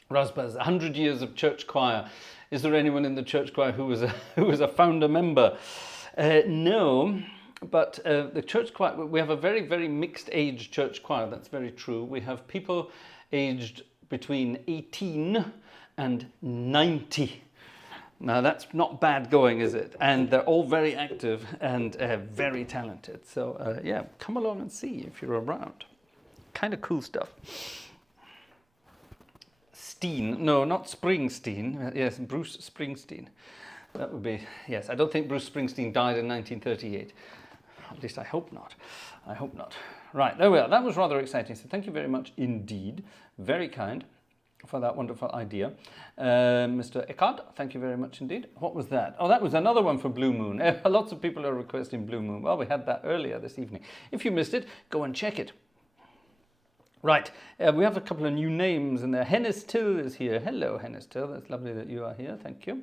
100 years of church choir. Is there anyone in the church choir who was a founder member? No, but the church choir, we have a very, very mixed age church choir. That's very true. We have people aged between 18 and 90. Now that's not bad going, is it? And they're all very active and very talented. So yeah, come along and see if you're around. Kind of cool stuff. Steen, no, not Springsteen. Yes, Bruce Springsteen. That would be, yes, I don't think Bruce Springsteen died in 1938. At least I hope not. I hope not. Right, there we are. That was rather exciting. So thank you very much indeed. Very kind for that wonderful idea. Mr. Eckhart, thank you very much indeed. What was that? Oh, that was another one for Blue Moon. Lots of people are requesting Blue Moon. Well, we had that earlier this evening. If you missed it, go and check it. Right, we have a couple of new names in there. Hennis Till is here. Hello, Hennis Till. That's lovely that you are here. Thank you.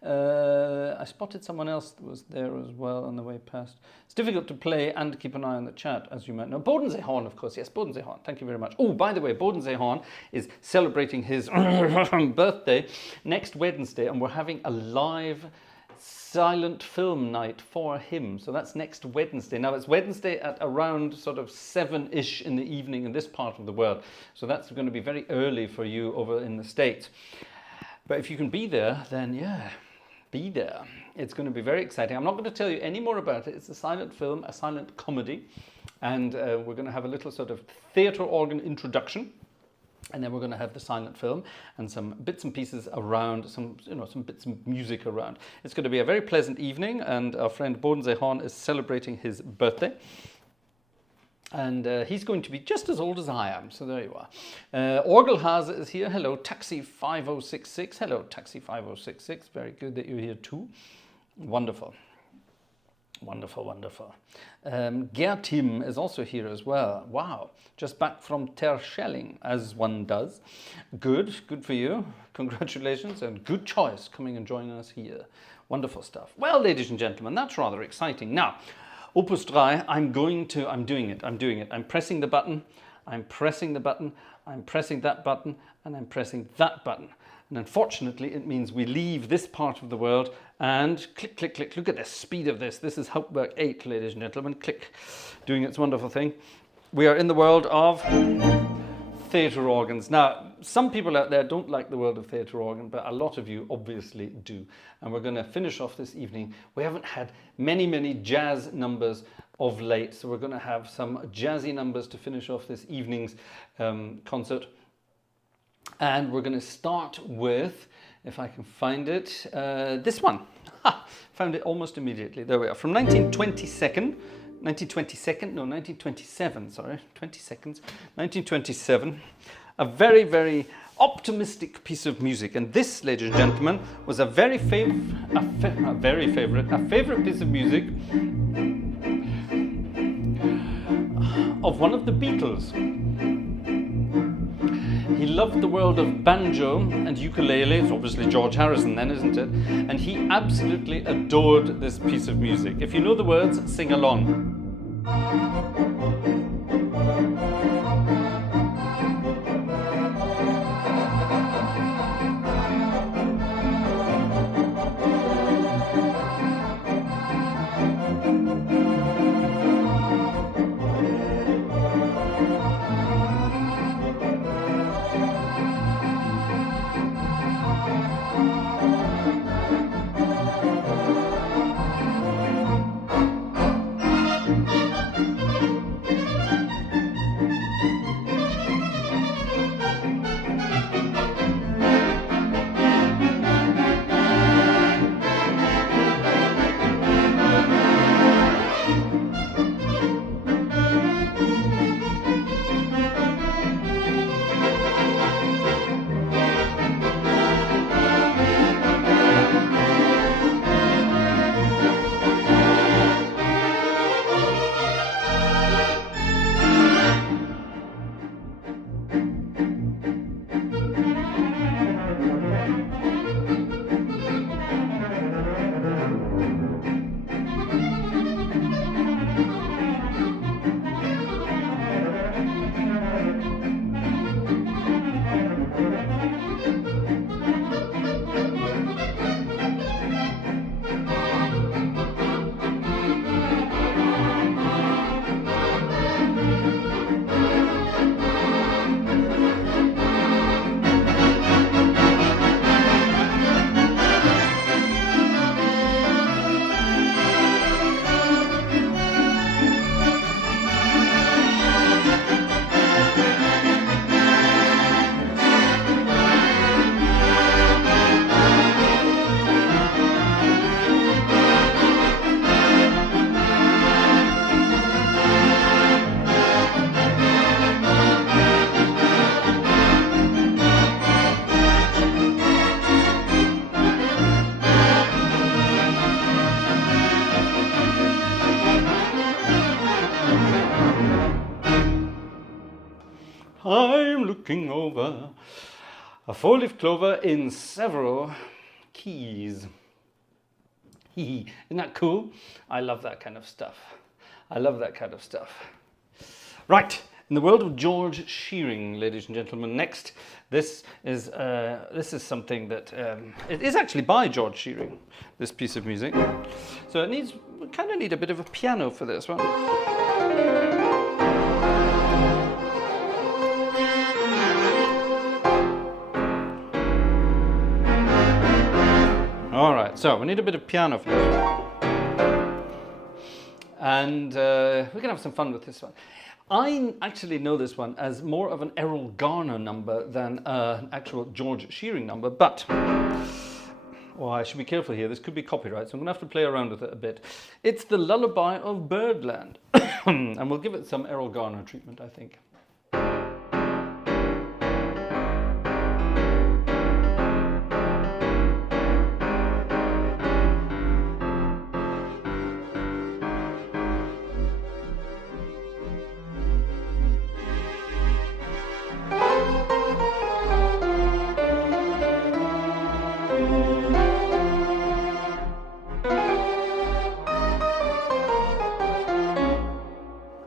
I spotted someone else that was there as well on the way past. It's difficult to play and keep an eye on the chat, as you might know. Bodensee-Horn, of course. Yes, Bodensee-Horn. Thank you very much. Oh, by the way, Bodensee-Horn is celebrating his birthday next Wednesday, and we're having a live silent film night for him. So that's next Wednesday. Now it's Wednesday at around sort of 7-ish in the evening in this part of the world. So that's going to be very early for you over in the States. But if you can be there, then yeah, be there. It's going to be very exciting. I'm not going to tell you any more about it. It's a silent film, a silent comedy. And we're going to have a little sort of theatre organ introduction. And then we're going to have the silent film and some bits and pieces around, some bits of music around. It's going to be a very pleasant evening, and our friend Bodensee-Horn is celebrating his birthday. And he's going to be just as old as I am, so there you are. Orgelhase is here. Hello, Taxi 5066. Hello, Taxi 5066. Very good that you're here too. Wonderful. Wonderful, wonderful. Gertim is also here as well. Wow, just back from Terschelling, as one does. Good for you. Congratulations and good choice coming and joining us here. Wonderful stuff. Well, ladies and gentlemen, that's rather exciting. Now, Opus 3, I'm doing it. I'm pressing the button, I'm pressing the button, I'm pressing that button, and I'm pressing that button. And unfortunately, it means we leave this part of the world and click, click, click. Look at the speed of this. This is Hauptwerk 8, ladies and gentlemen. Click, doing its wonderful thing. We are in the world of theatre organs. Now, some people out there don't like the world of theatre organ, but a lot of you obviously do. And we're going to finish off this evening. We haven't had many jazz numbers of late, so we're going to have some jazzy numbers to finish off this evening's concert. And we're going to start with, if I can find it, this one. Ha! Found it almost immediately. There we are. From 1927, sorry, 20 seconds, 1927. A very, very optimistic piece of music. And this, ladies and gentlemen, was a favorite piece of music of one of the Beatles. He loved the world of banjo and ukulele. It's obviously George Harrison then, isn't it? And he absolutely adored this piece of music. If you know the words, sing along. I'm looking over a four-leaf clover in several keys. Isn't that cool? I love that kind of stuff. I love that kind of stuff. Right, in the world of George shearing, ladies and gentlemen, next, this is something that it is actually by George Shearing, this piece of music. So we kind of need a bit of a piano for this one. All right, so we need a bit of piano for this. And we're going to have some fun with this one. I actually know this one as more of an Errol Garner number than an actual George Shearing number, but well, I should be careful here. This could be copyright, so I'm going to have to play around with it a bit. It's the Lullaby of Birdland, and we'll give it some Errol Garner treatment, I think.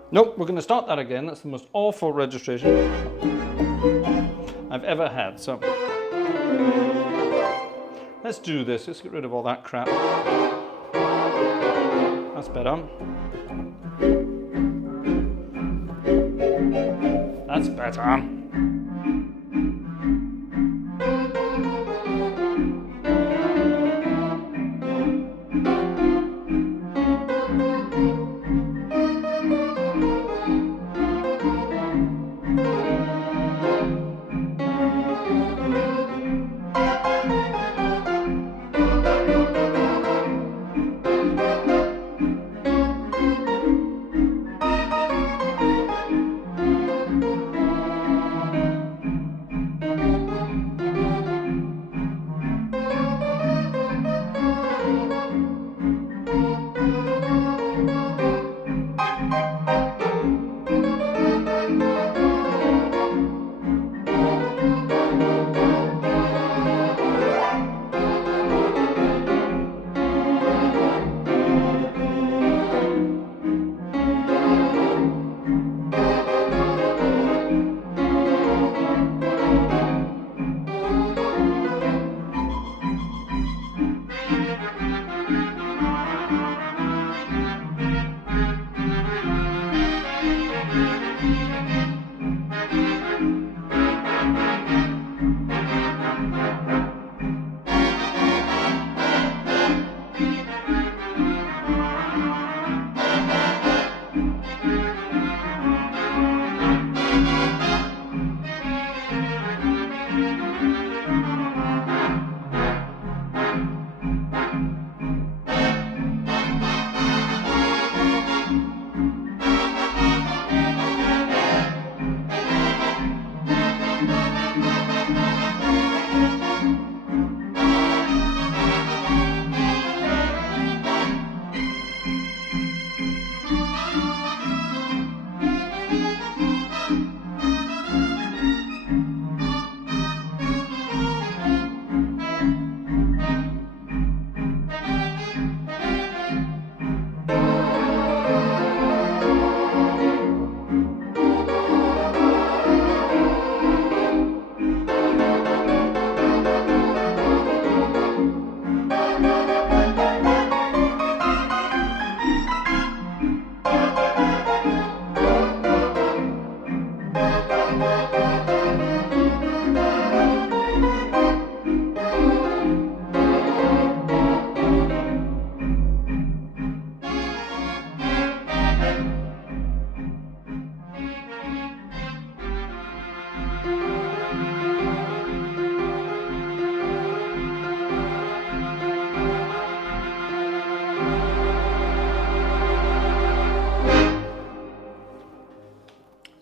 Nope, we're going to start that again. That's the most awful registration I've ever had. So let's do this. Let's get rid of all that crap. That's better. That's better.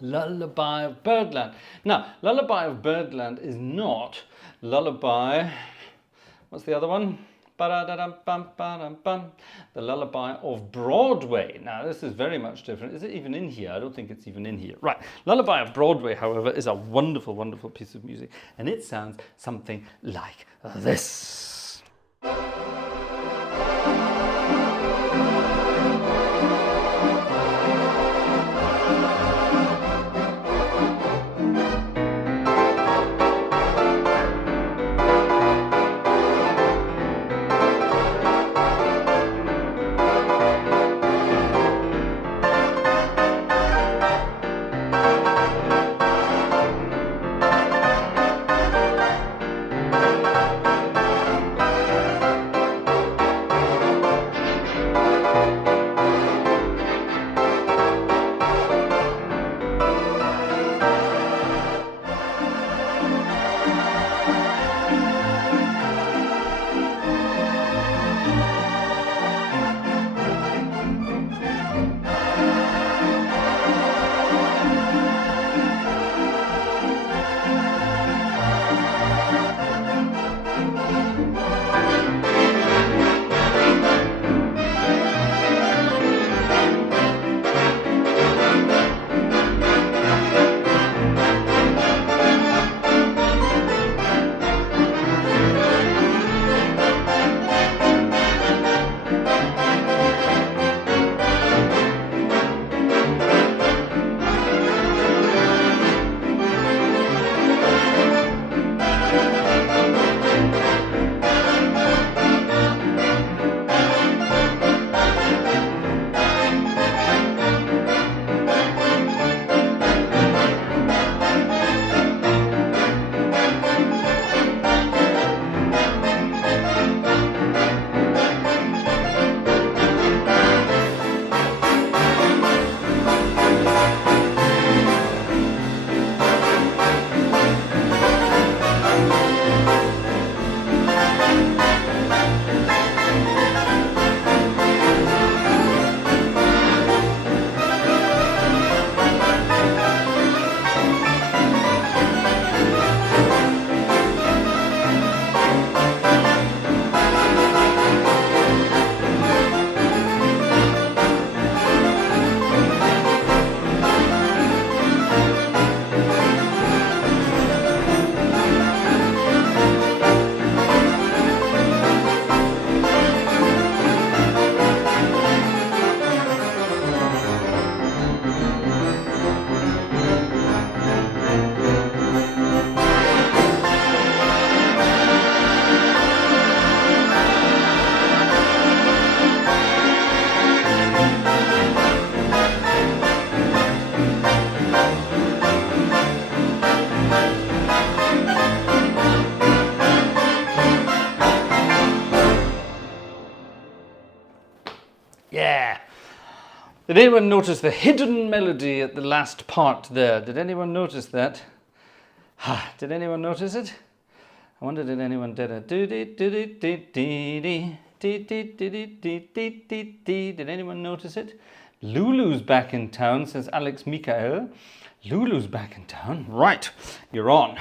Lullaby of Birdland. Now, Lullaby of Birdland is not Lullaby, what's the other one? Ba-da-da-dum-bum-ba-dum-bum. The Lullaby of Broadway. Now, this is very much different. Is it even in here? I don't think it's even in here. Right. Lullaby of Broadway, however, is a wonderful, wonderful piece of music. And it sounds something like this. Yeah. Did anyone notice the hidden melody at the last part there? Did anyone notice that? Did anyone notice it? I wonder, did anyone did it? Did anyone notice it? Lulu's back in town, says Alex Mikael. Lulu's back in town. Right, you're on.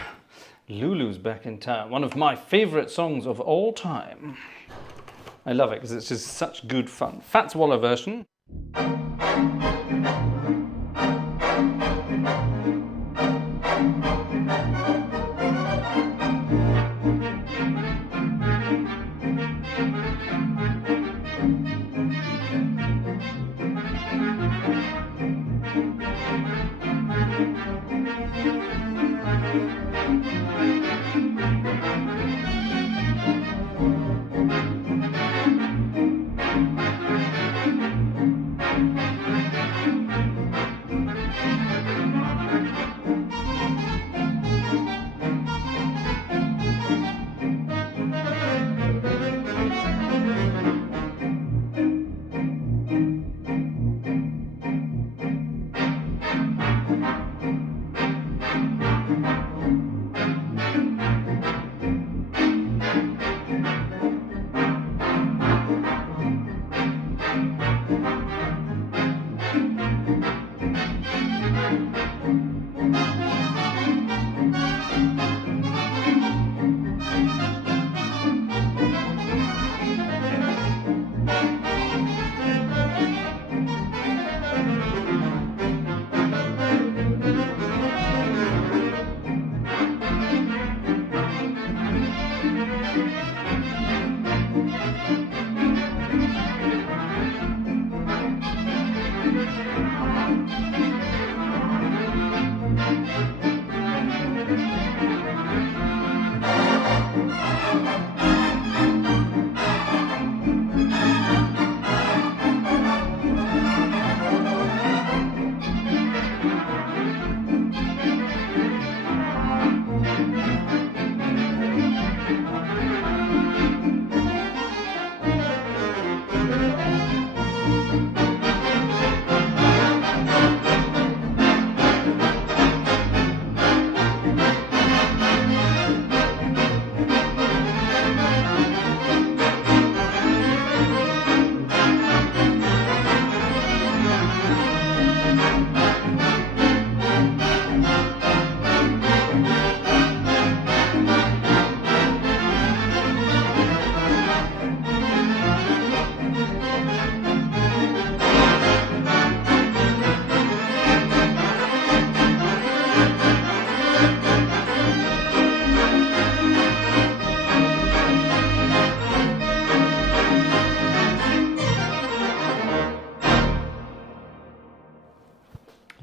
Lulu's back in town. One of my favourite songs of all time. I love it because it's just such good fun. Fats Waller version.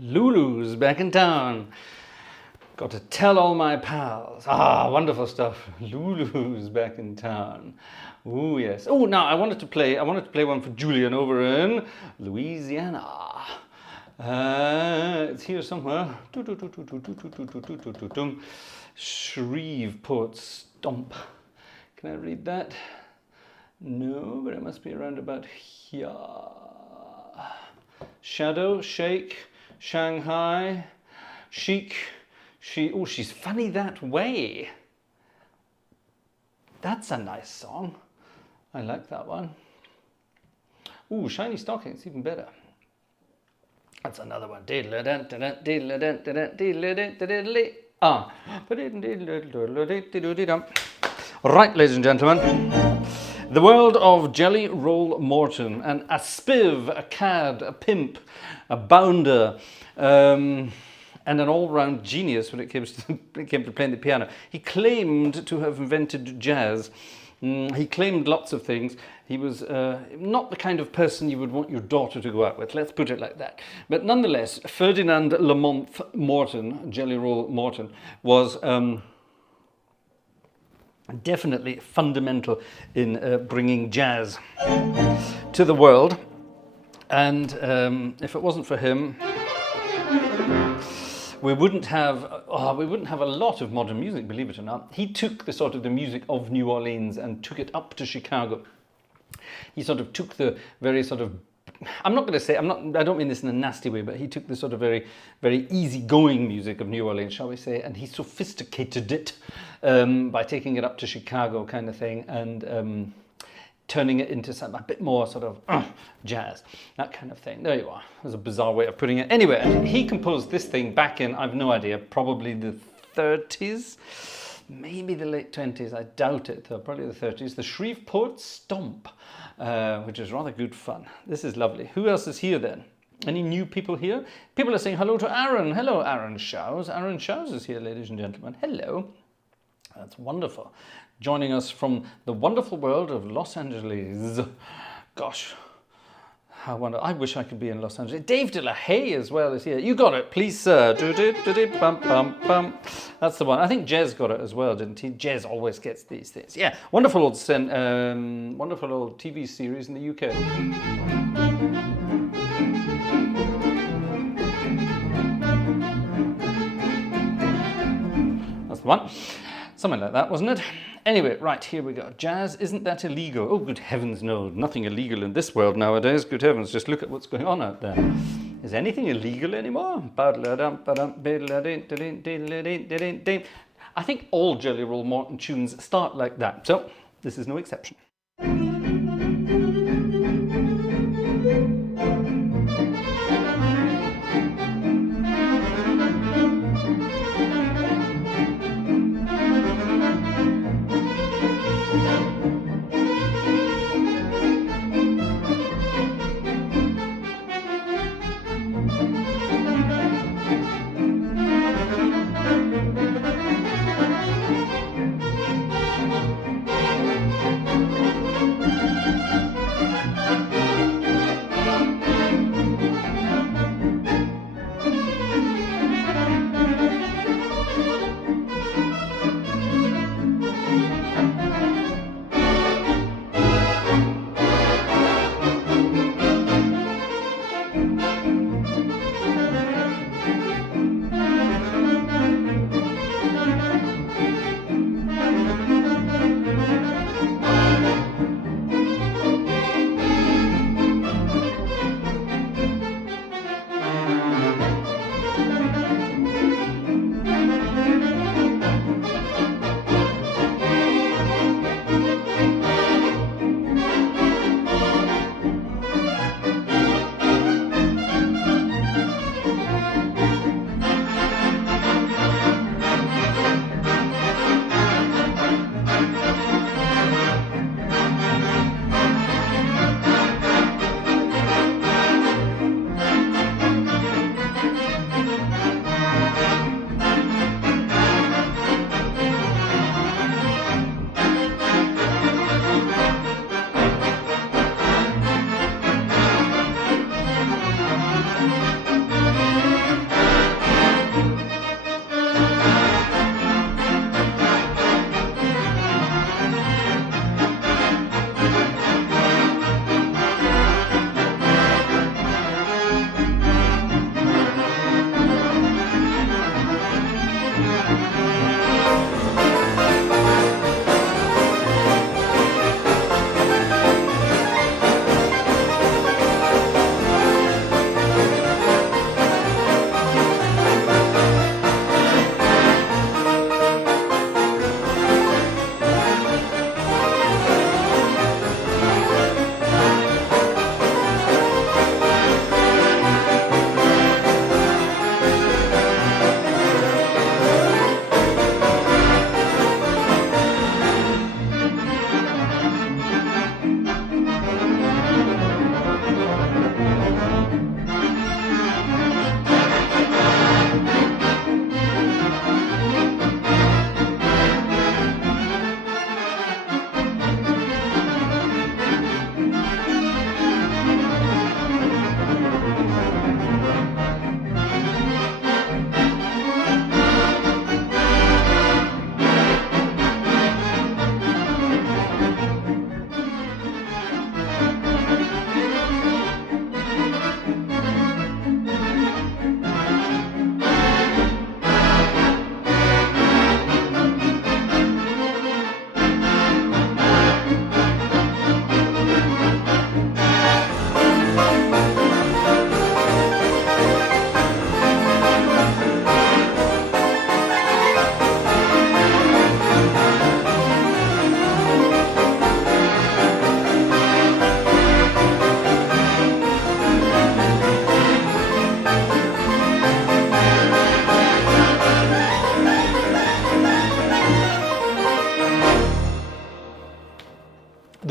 Lulu's back in town. Got to tell all my pals. Ah, wonderful stuff. Lulu's back in town. Oh yes. Oh, now I wanted to play one for Julian over in Louisiana. It's here somewhere. Shreveport Stomp. Can I read that? No, but it must be around about here. Shadow, Shake, Shanghai, Chic. She's funny that way. That's a nice song. I like that one. Ooh, Shiny Stockings, even better. That's another one. Ah. Right, ladies and gentlemen. The world of Jelly Roll Morton, and a spiv, a cad, a pimp, a bounder, and an all-round genius when it came to playing the piano. He claimed to have invented jazz. He claimed lots of things. He was not the kind of person you would want your daughter to go out with, let's put it like that. But nonetheless, Ferdinand Lamont Morton, Jelly Roll Morton, was definitely fundamental in bringing jazz to the world. And if it wasn't for him, we wouldn't have a lot of modern music, believe it or not. He took the sort of the music of New Orleans and took it up to Chicago. He sort of took the very sort of, I don't mean this in a nasty way, but he took the sort of very, very easygoing music of New Orleans, shall we say, and he sophisticated it by taking it up to Chicago kind of thing, and turning it into something a bit more sort of jazz, that kind of thing. There you are. There's a bizarre way of putting it. Anyway, and he composed this thing back in, I've no idea, probably the 30s, maybe the late 20s. I doubt it, though. Probably the 30s. The Shreveport Stomp, which is rather good fun. This is lovely. Who else is here then? Any new people here? People are saying hello to Aaron. Hello, Aaron Shows. Aaron Shows is here, ladies and gentlemen. Hello. That's wonderful. Joining us from the wonderful world of Los Angeles. Gosh, how wonderful. I wish I could be in Los Angeles. Dave De La Haye as well is here. You got it, please, sir. That's the one. I think Jez got it as well, didn't he? Jez always gets these things. Yeah, wonderful old TV series in the UK. That's the one. Something like that, wasn't it? Anyway, right, here we go. Jazz, isn't that illegal? Oh, good heavens, no. Nothing illegal in this world nowadays. Good heavens, just look at what's going on out there. Is anything illegal anymore? I think all Jelly Roll Morton tunes start like that, so this is no exception.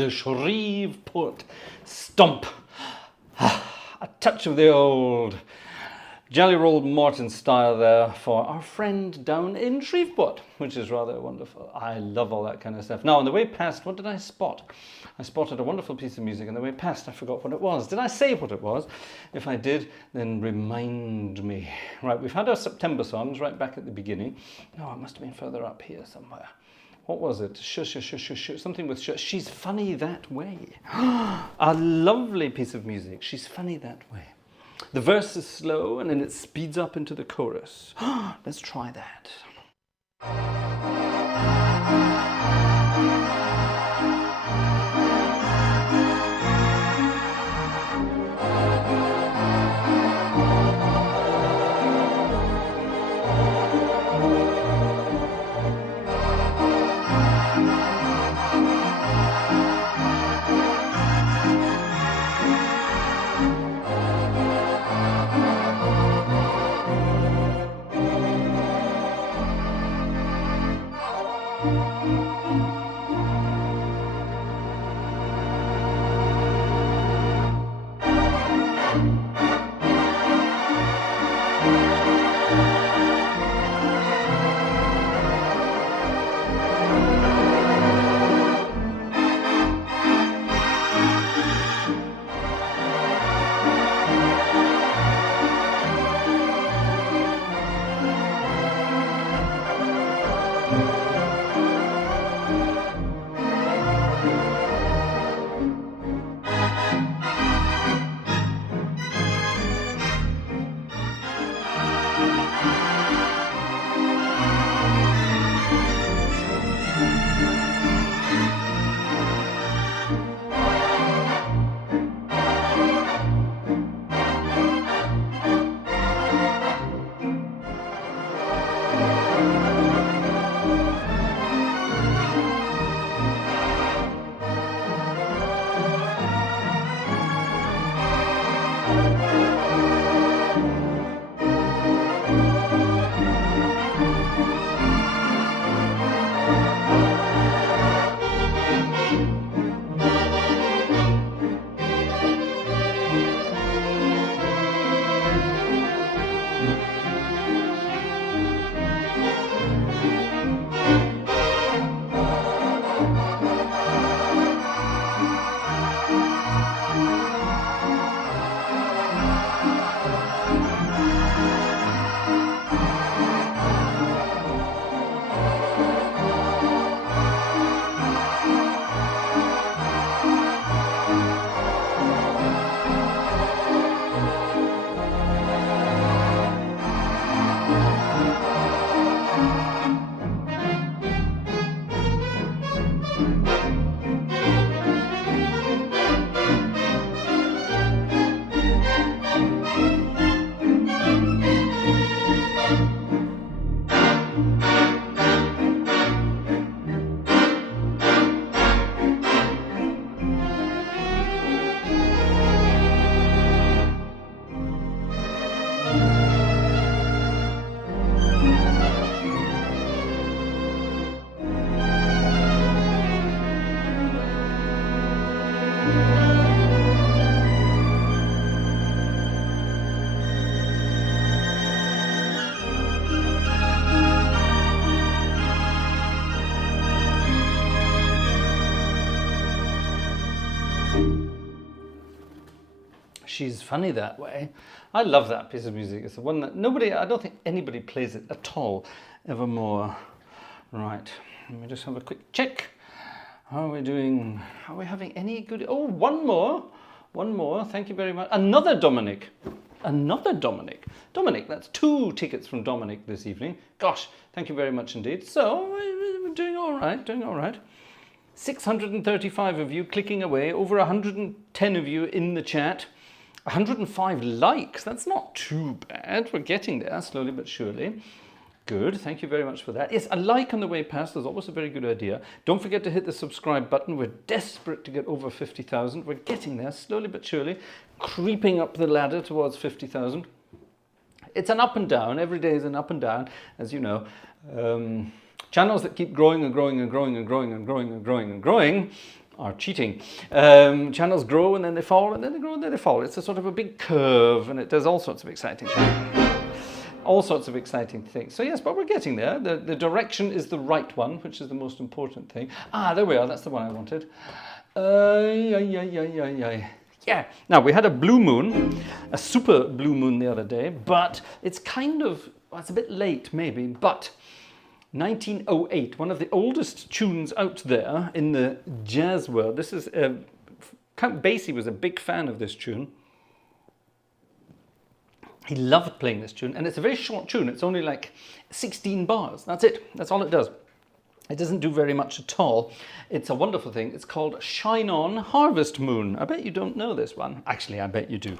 the Shreveport stomp. A touch of the old Jolly Roll Morton style there for our friend down in Shreveport, which is rather wonderful. I love all that kind of stuff. Now, on the way past, what did I spot? I spotted a wonderful piece of music. On the way past, I forgot what it was. Did I say what it was? If I did, then remind me. Right, we've had our September songs right back at the beginning. No, it must have been further up here somewhere. What was it? Something with shush. She's funny that way. A lovely piece of music. She's funny that way. The verse is slow and then it speeds up into the chorus. Let's try that. She's funny that way. I love that piece of music. It's the one that I don't think anybody plays it at all, evermore. Right, let me just have a quick check. How are we doing? Are we having any good? Oh, one more. One more. Thank you very much. Another Dominic. Another Dominic. Dominic, that's 2 tickets from Dominic this evening. Gosh, thank you very much indeed. So, we're doing all right, doing all right. 635 of you clicking away, over 110 of you in the chat. 105 likes, that's not too bad. We're getting there, slowly but surely. Good, thank you very much for that. Yes, a like on the way past is always a very good idea. Don't forget to hit the subscribe button. We're desperate to get over 50,000. We're getting there, slowly but surely, creeping up the ladder towards 50,000. It's an up and down. Every day is an up and down, as you know. Channels that keep growing and growing and growing and growing and growing and growing and growing are cheating. Channels grow and then they fall, and then they grow and then they fall. It's a sort of a big curve, and it does all sorts of exciting things. All sorts of exciting things. So yes, but we're getting there. The direction is the right one, which is the most important thing. Ah, there we are. That's the one I wanted. Yeah. Now, we had a blue moon, a super blue moon the other day, but it's kind of, well, it's a bit late maybe, but 1908, one of the oldest tunes out there in the jazz world. This is, Count Basie was a big fan of this tune. He loved playing this tune, and it's a very short tune. It's only like 16 bars. That's it. That's all it does. It doesn't do very much at all. It's a wonderful thing. It's called Shine On Harvest Moon. I bet you don't know this one. Actually, I bet you do.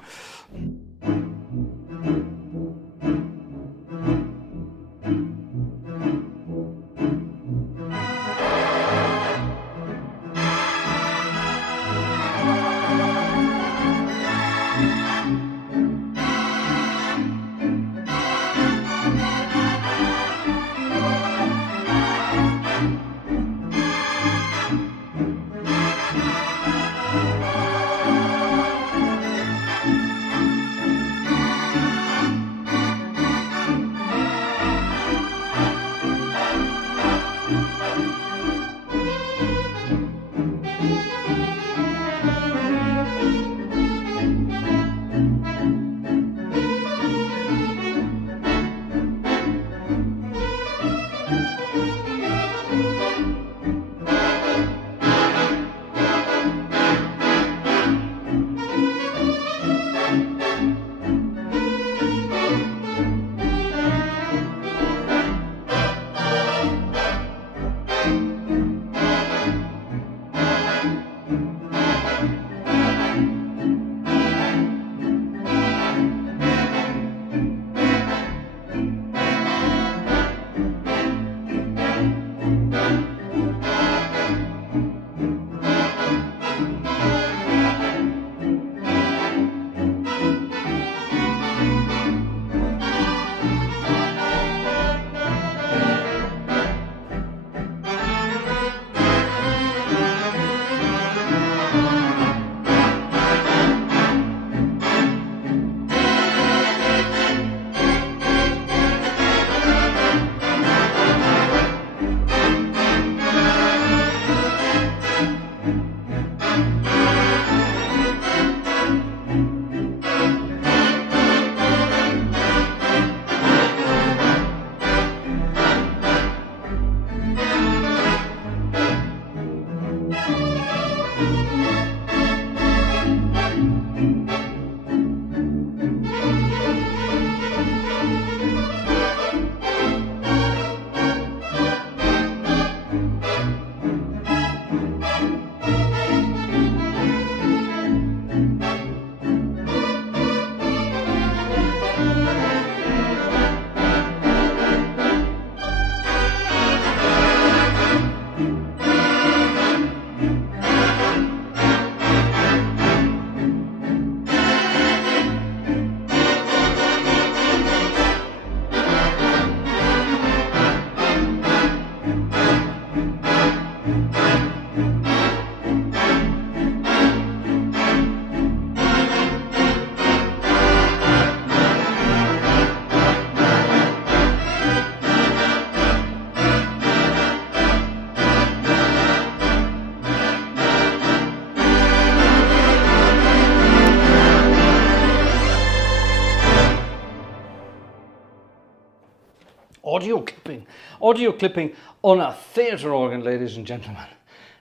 Audio clipping on a theatre organ, ladies and gentlemen.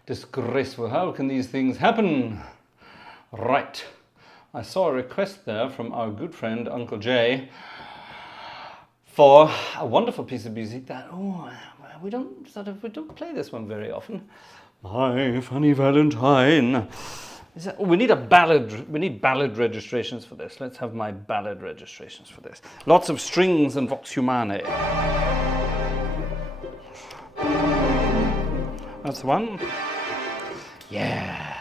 Disgraceful. How can these things happen? Right. I saw a request there from our good friend Uncle Jay for a wonderful piece of music that we don't play this one very often. My Funny Valentine. We need a ballad. We need ballad registrations for this. Let's have my ballad registrations for this. Lots of strings and vox humanae. That's the one. Yeah,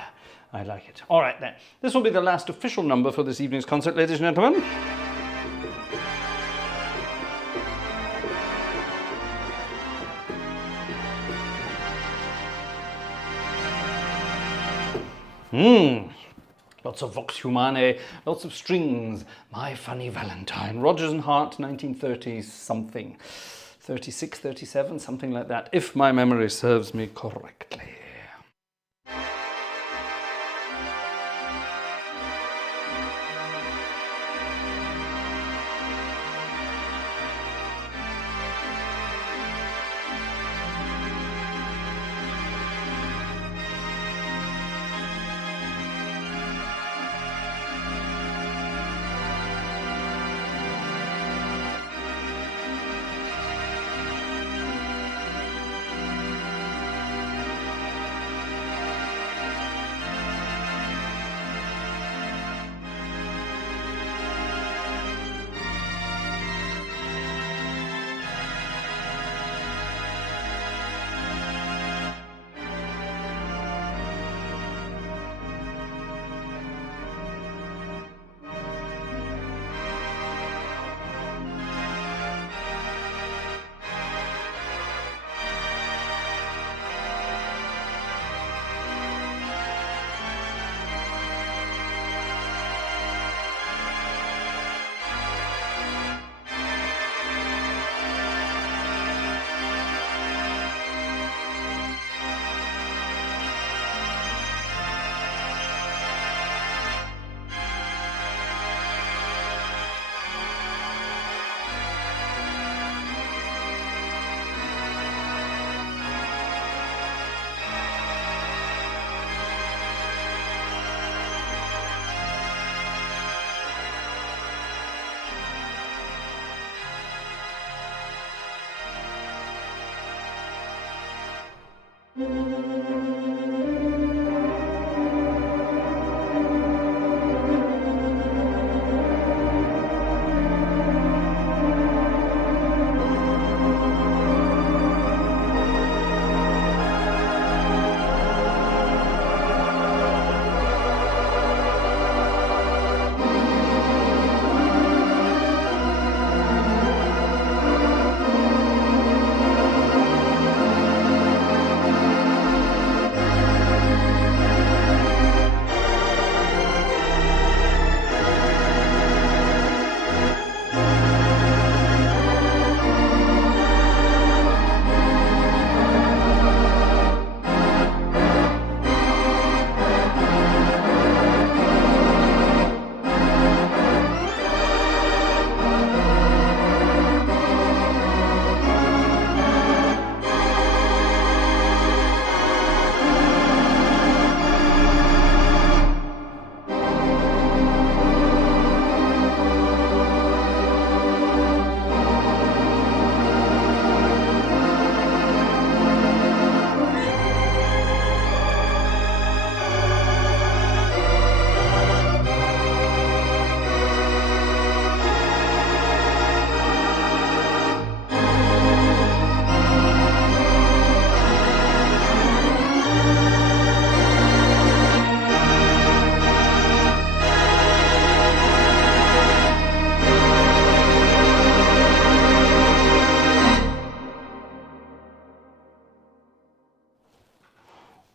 I like it. All right then. This will be the last official number for this evening's concert, ladies and gentlemen. Lots of vox humanae, lots of strings. My Funny Valentine. Rodgers and Hart, 1930s something. 36, 37, something like that, if my memory serves me correctly.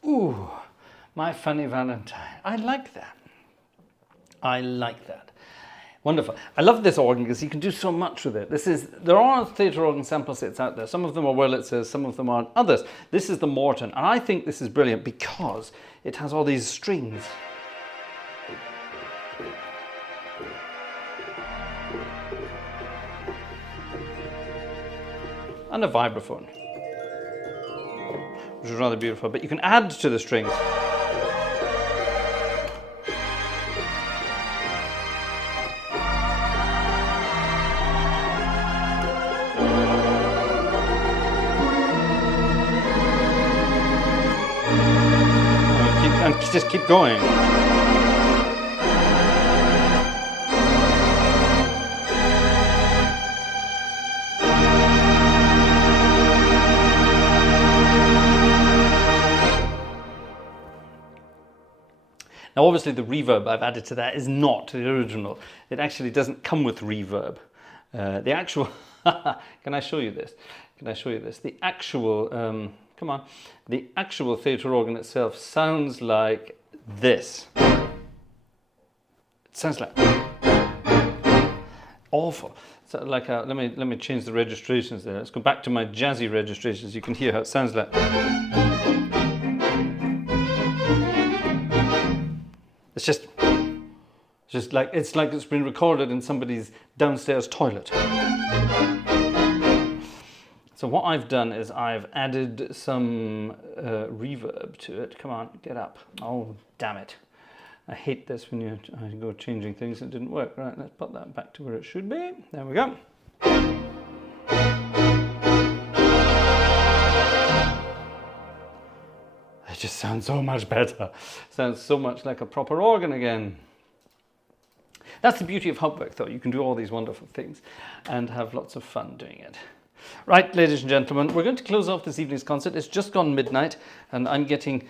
Ooh, My Funny Valentine. I like that. I like that. Wonderful. I love this organ because you can do so much with it. There are theatre organ sample sets out there. Some of them are Wurlitzers, some of them aren't. Others. This is the Morton, and I think this is brilliant because it has all these strings. And a vibraphone, which is rather beautiful, but you can add to the strings. And just keep going. Now obviously the reverb I've added to that is not the original. It actually doesn't come with reverb. The actual, can I show you this? Can I show you this? The actual, come on, the actual theatre organ itself sounds like this. It sounds like awful. So like let me change the registrations there. Let's go back to my Jazzy registrations. You can hear how it sounds like. It's just like it's been recorded in somebody's downstairs toilet. So what I've done is I've added some reverb to it. Come on, get up. Oh, damn it. I hate this when I go changing things. It didn't work. Right, let's put that back to where it should be. There we go. It just sounds so much better. Sounds so much like a proper organ again. That's the beauty of Hauptwerk, though. You can do all these wonderful things and have lots of fun doing it. Right, ladies and gentlemen, we're going to close off this evening's concert. It's just gone midnight, and I'm getting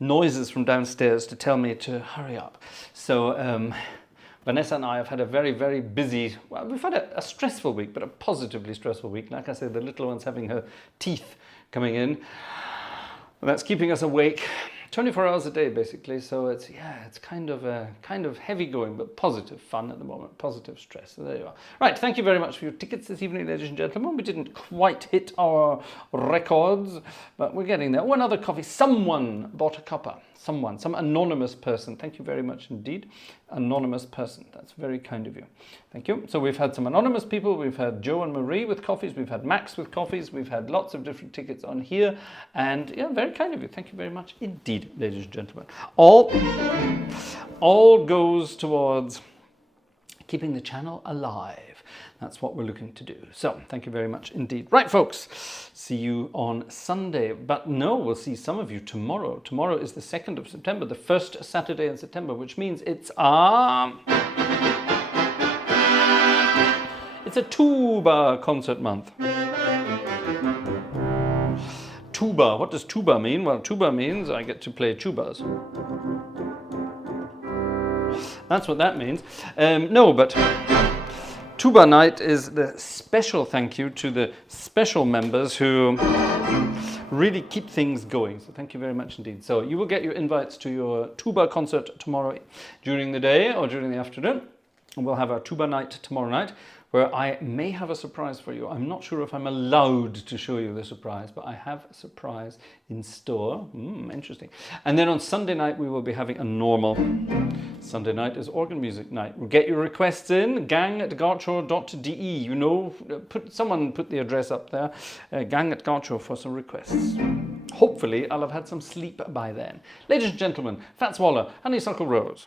noises from downstairs to tell me to hurry up. So Vanessa and I have had a very, very busy, well, we've had a stressful week, but a positively stressful week. Like I said, the little one's having her teeth coming in. And that's keeping us awake 24 hours a day, basically. So it's kind of heavy going, but positive fun at the moment, positive stress. So there you are. Right, thank you very much for your tickets this evening, ladies and gentlemen. We didn't quite hit our records, but we're getting there. One other coffee. Someone bought a cuppa. Some anonymous person. Thank you very much indeed. Anonymous person. That's very kind of you. Thank you. So we've had some anonymous people. We've had Joe and Marie with coffees. We've had Max with coffees. We've had lots of different tickets on here. And yeah, very kind of you. Thank you very much indeed, ladies and gentlemen. All goes towards keeping the channel alive. That's what we're looking to do. So thank you very much indeed. Right, folks, see you on Sunday. But no, we'll see some of you tomorrow. Tomorrow is the 2nd of September, the first Saturday in September, which means it's a tuba concert month. Tuba, what does tuba mean? Well, tuba means I get to play tubas. That's what that means. No, but Tuba Night is the special thank you to the special members who really keep things going. So thank you very much indeed. So you will get your invites to your tuba concert tomorrow during the day or during the afternoon. And we'll have our Tuba Night tomorrow night, where I may have a surprise for you. I'm not sure if I'm allowed to show you the surprise, but I have a surprise in store. Interesting. And then on Sunday night, we will be having a normal Sunday night is organ music night. We'll get your requests in, gang@gartshore.de. You know, someone put the address up there, gang@Gartshore for some requests. Hopefully, I'll have had some sleep by then. Ladies and gentlemen, Fats Waller, Honeysuckle Rose.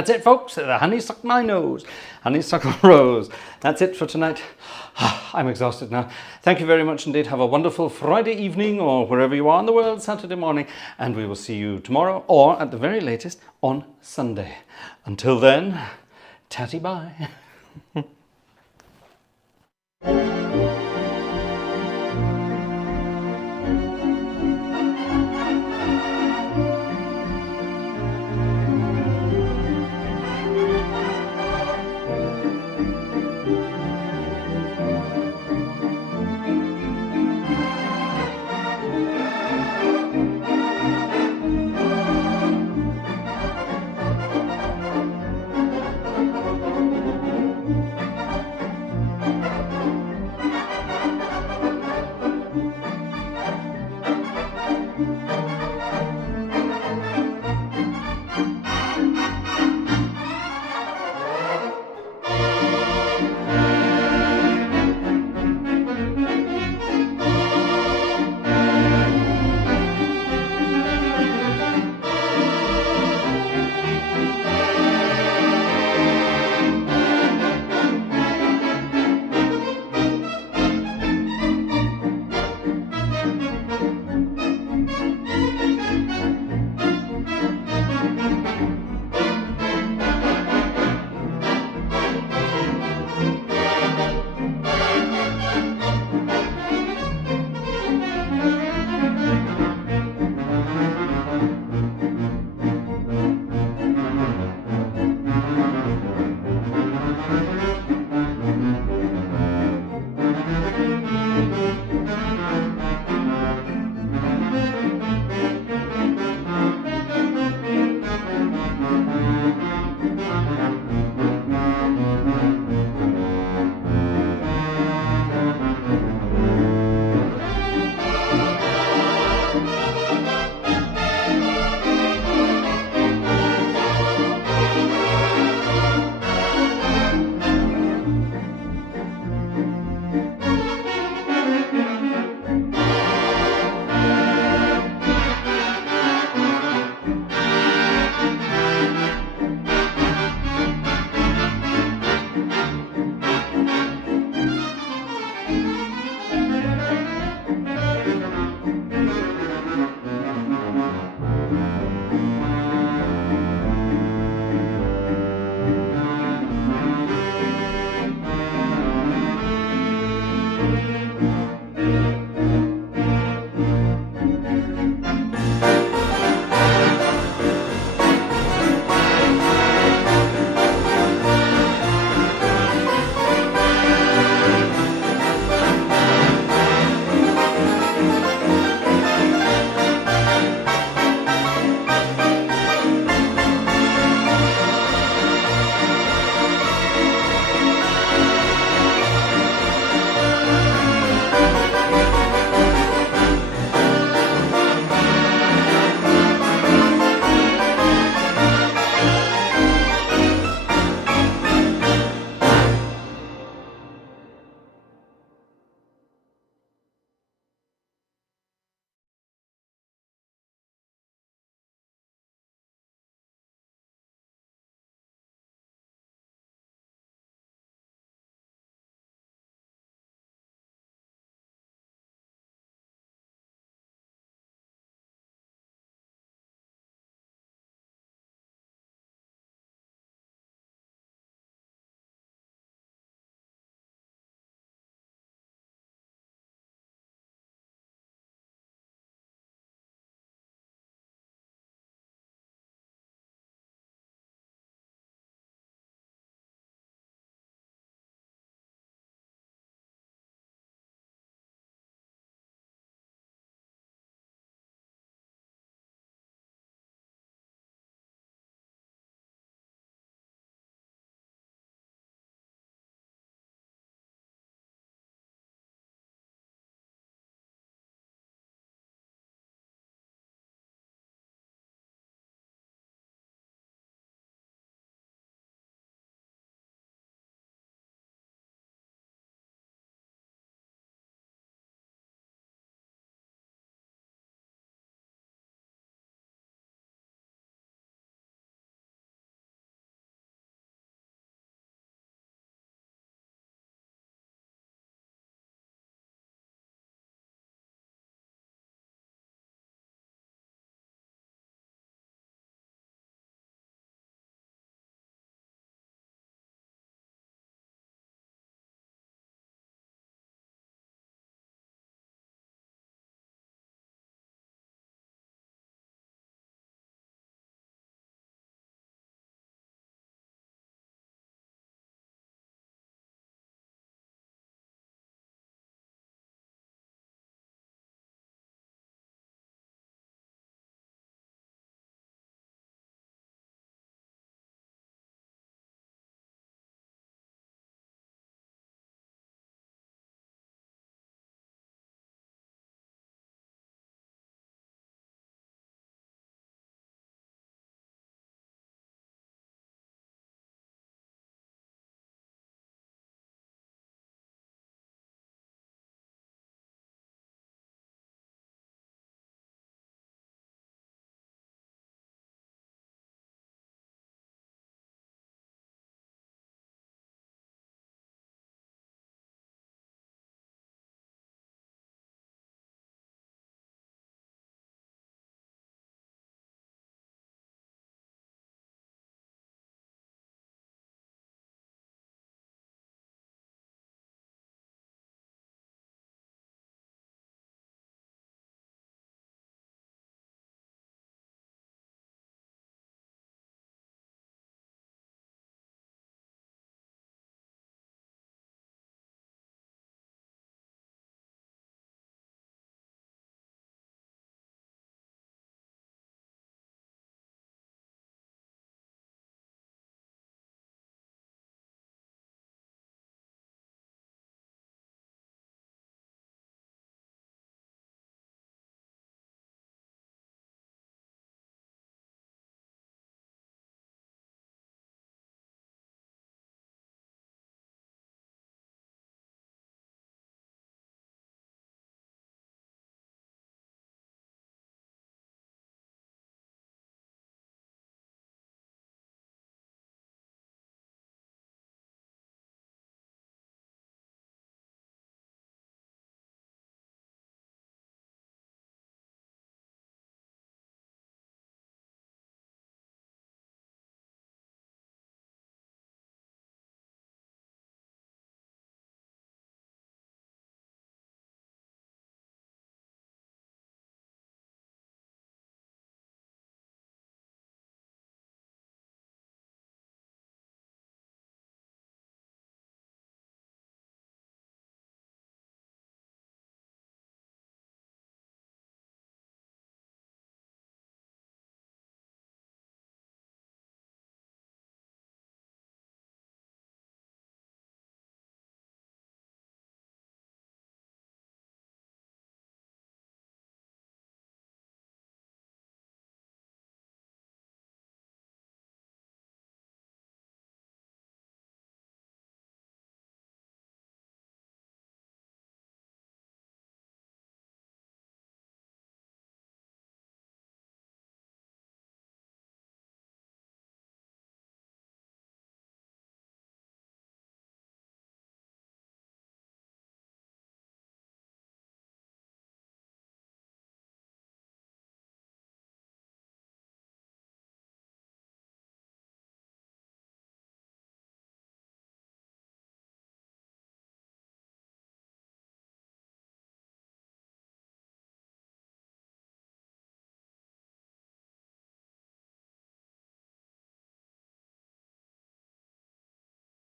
That's it, folks. The honeysuckle my nose. Honeysuckle rose. That's it for tonight. I'm exhausted now. Thank you very much indeed. Have a wonderful Friday evening or wherever you are in the world, Saturday morning. And we will see you tomorrow or at the very latest on Sunday. Until then, tatty bye.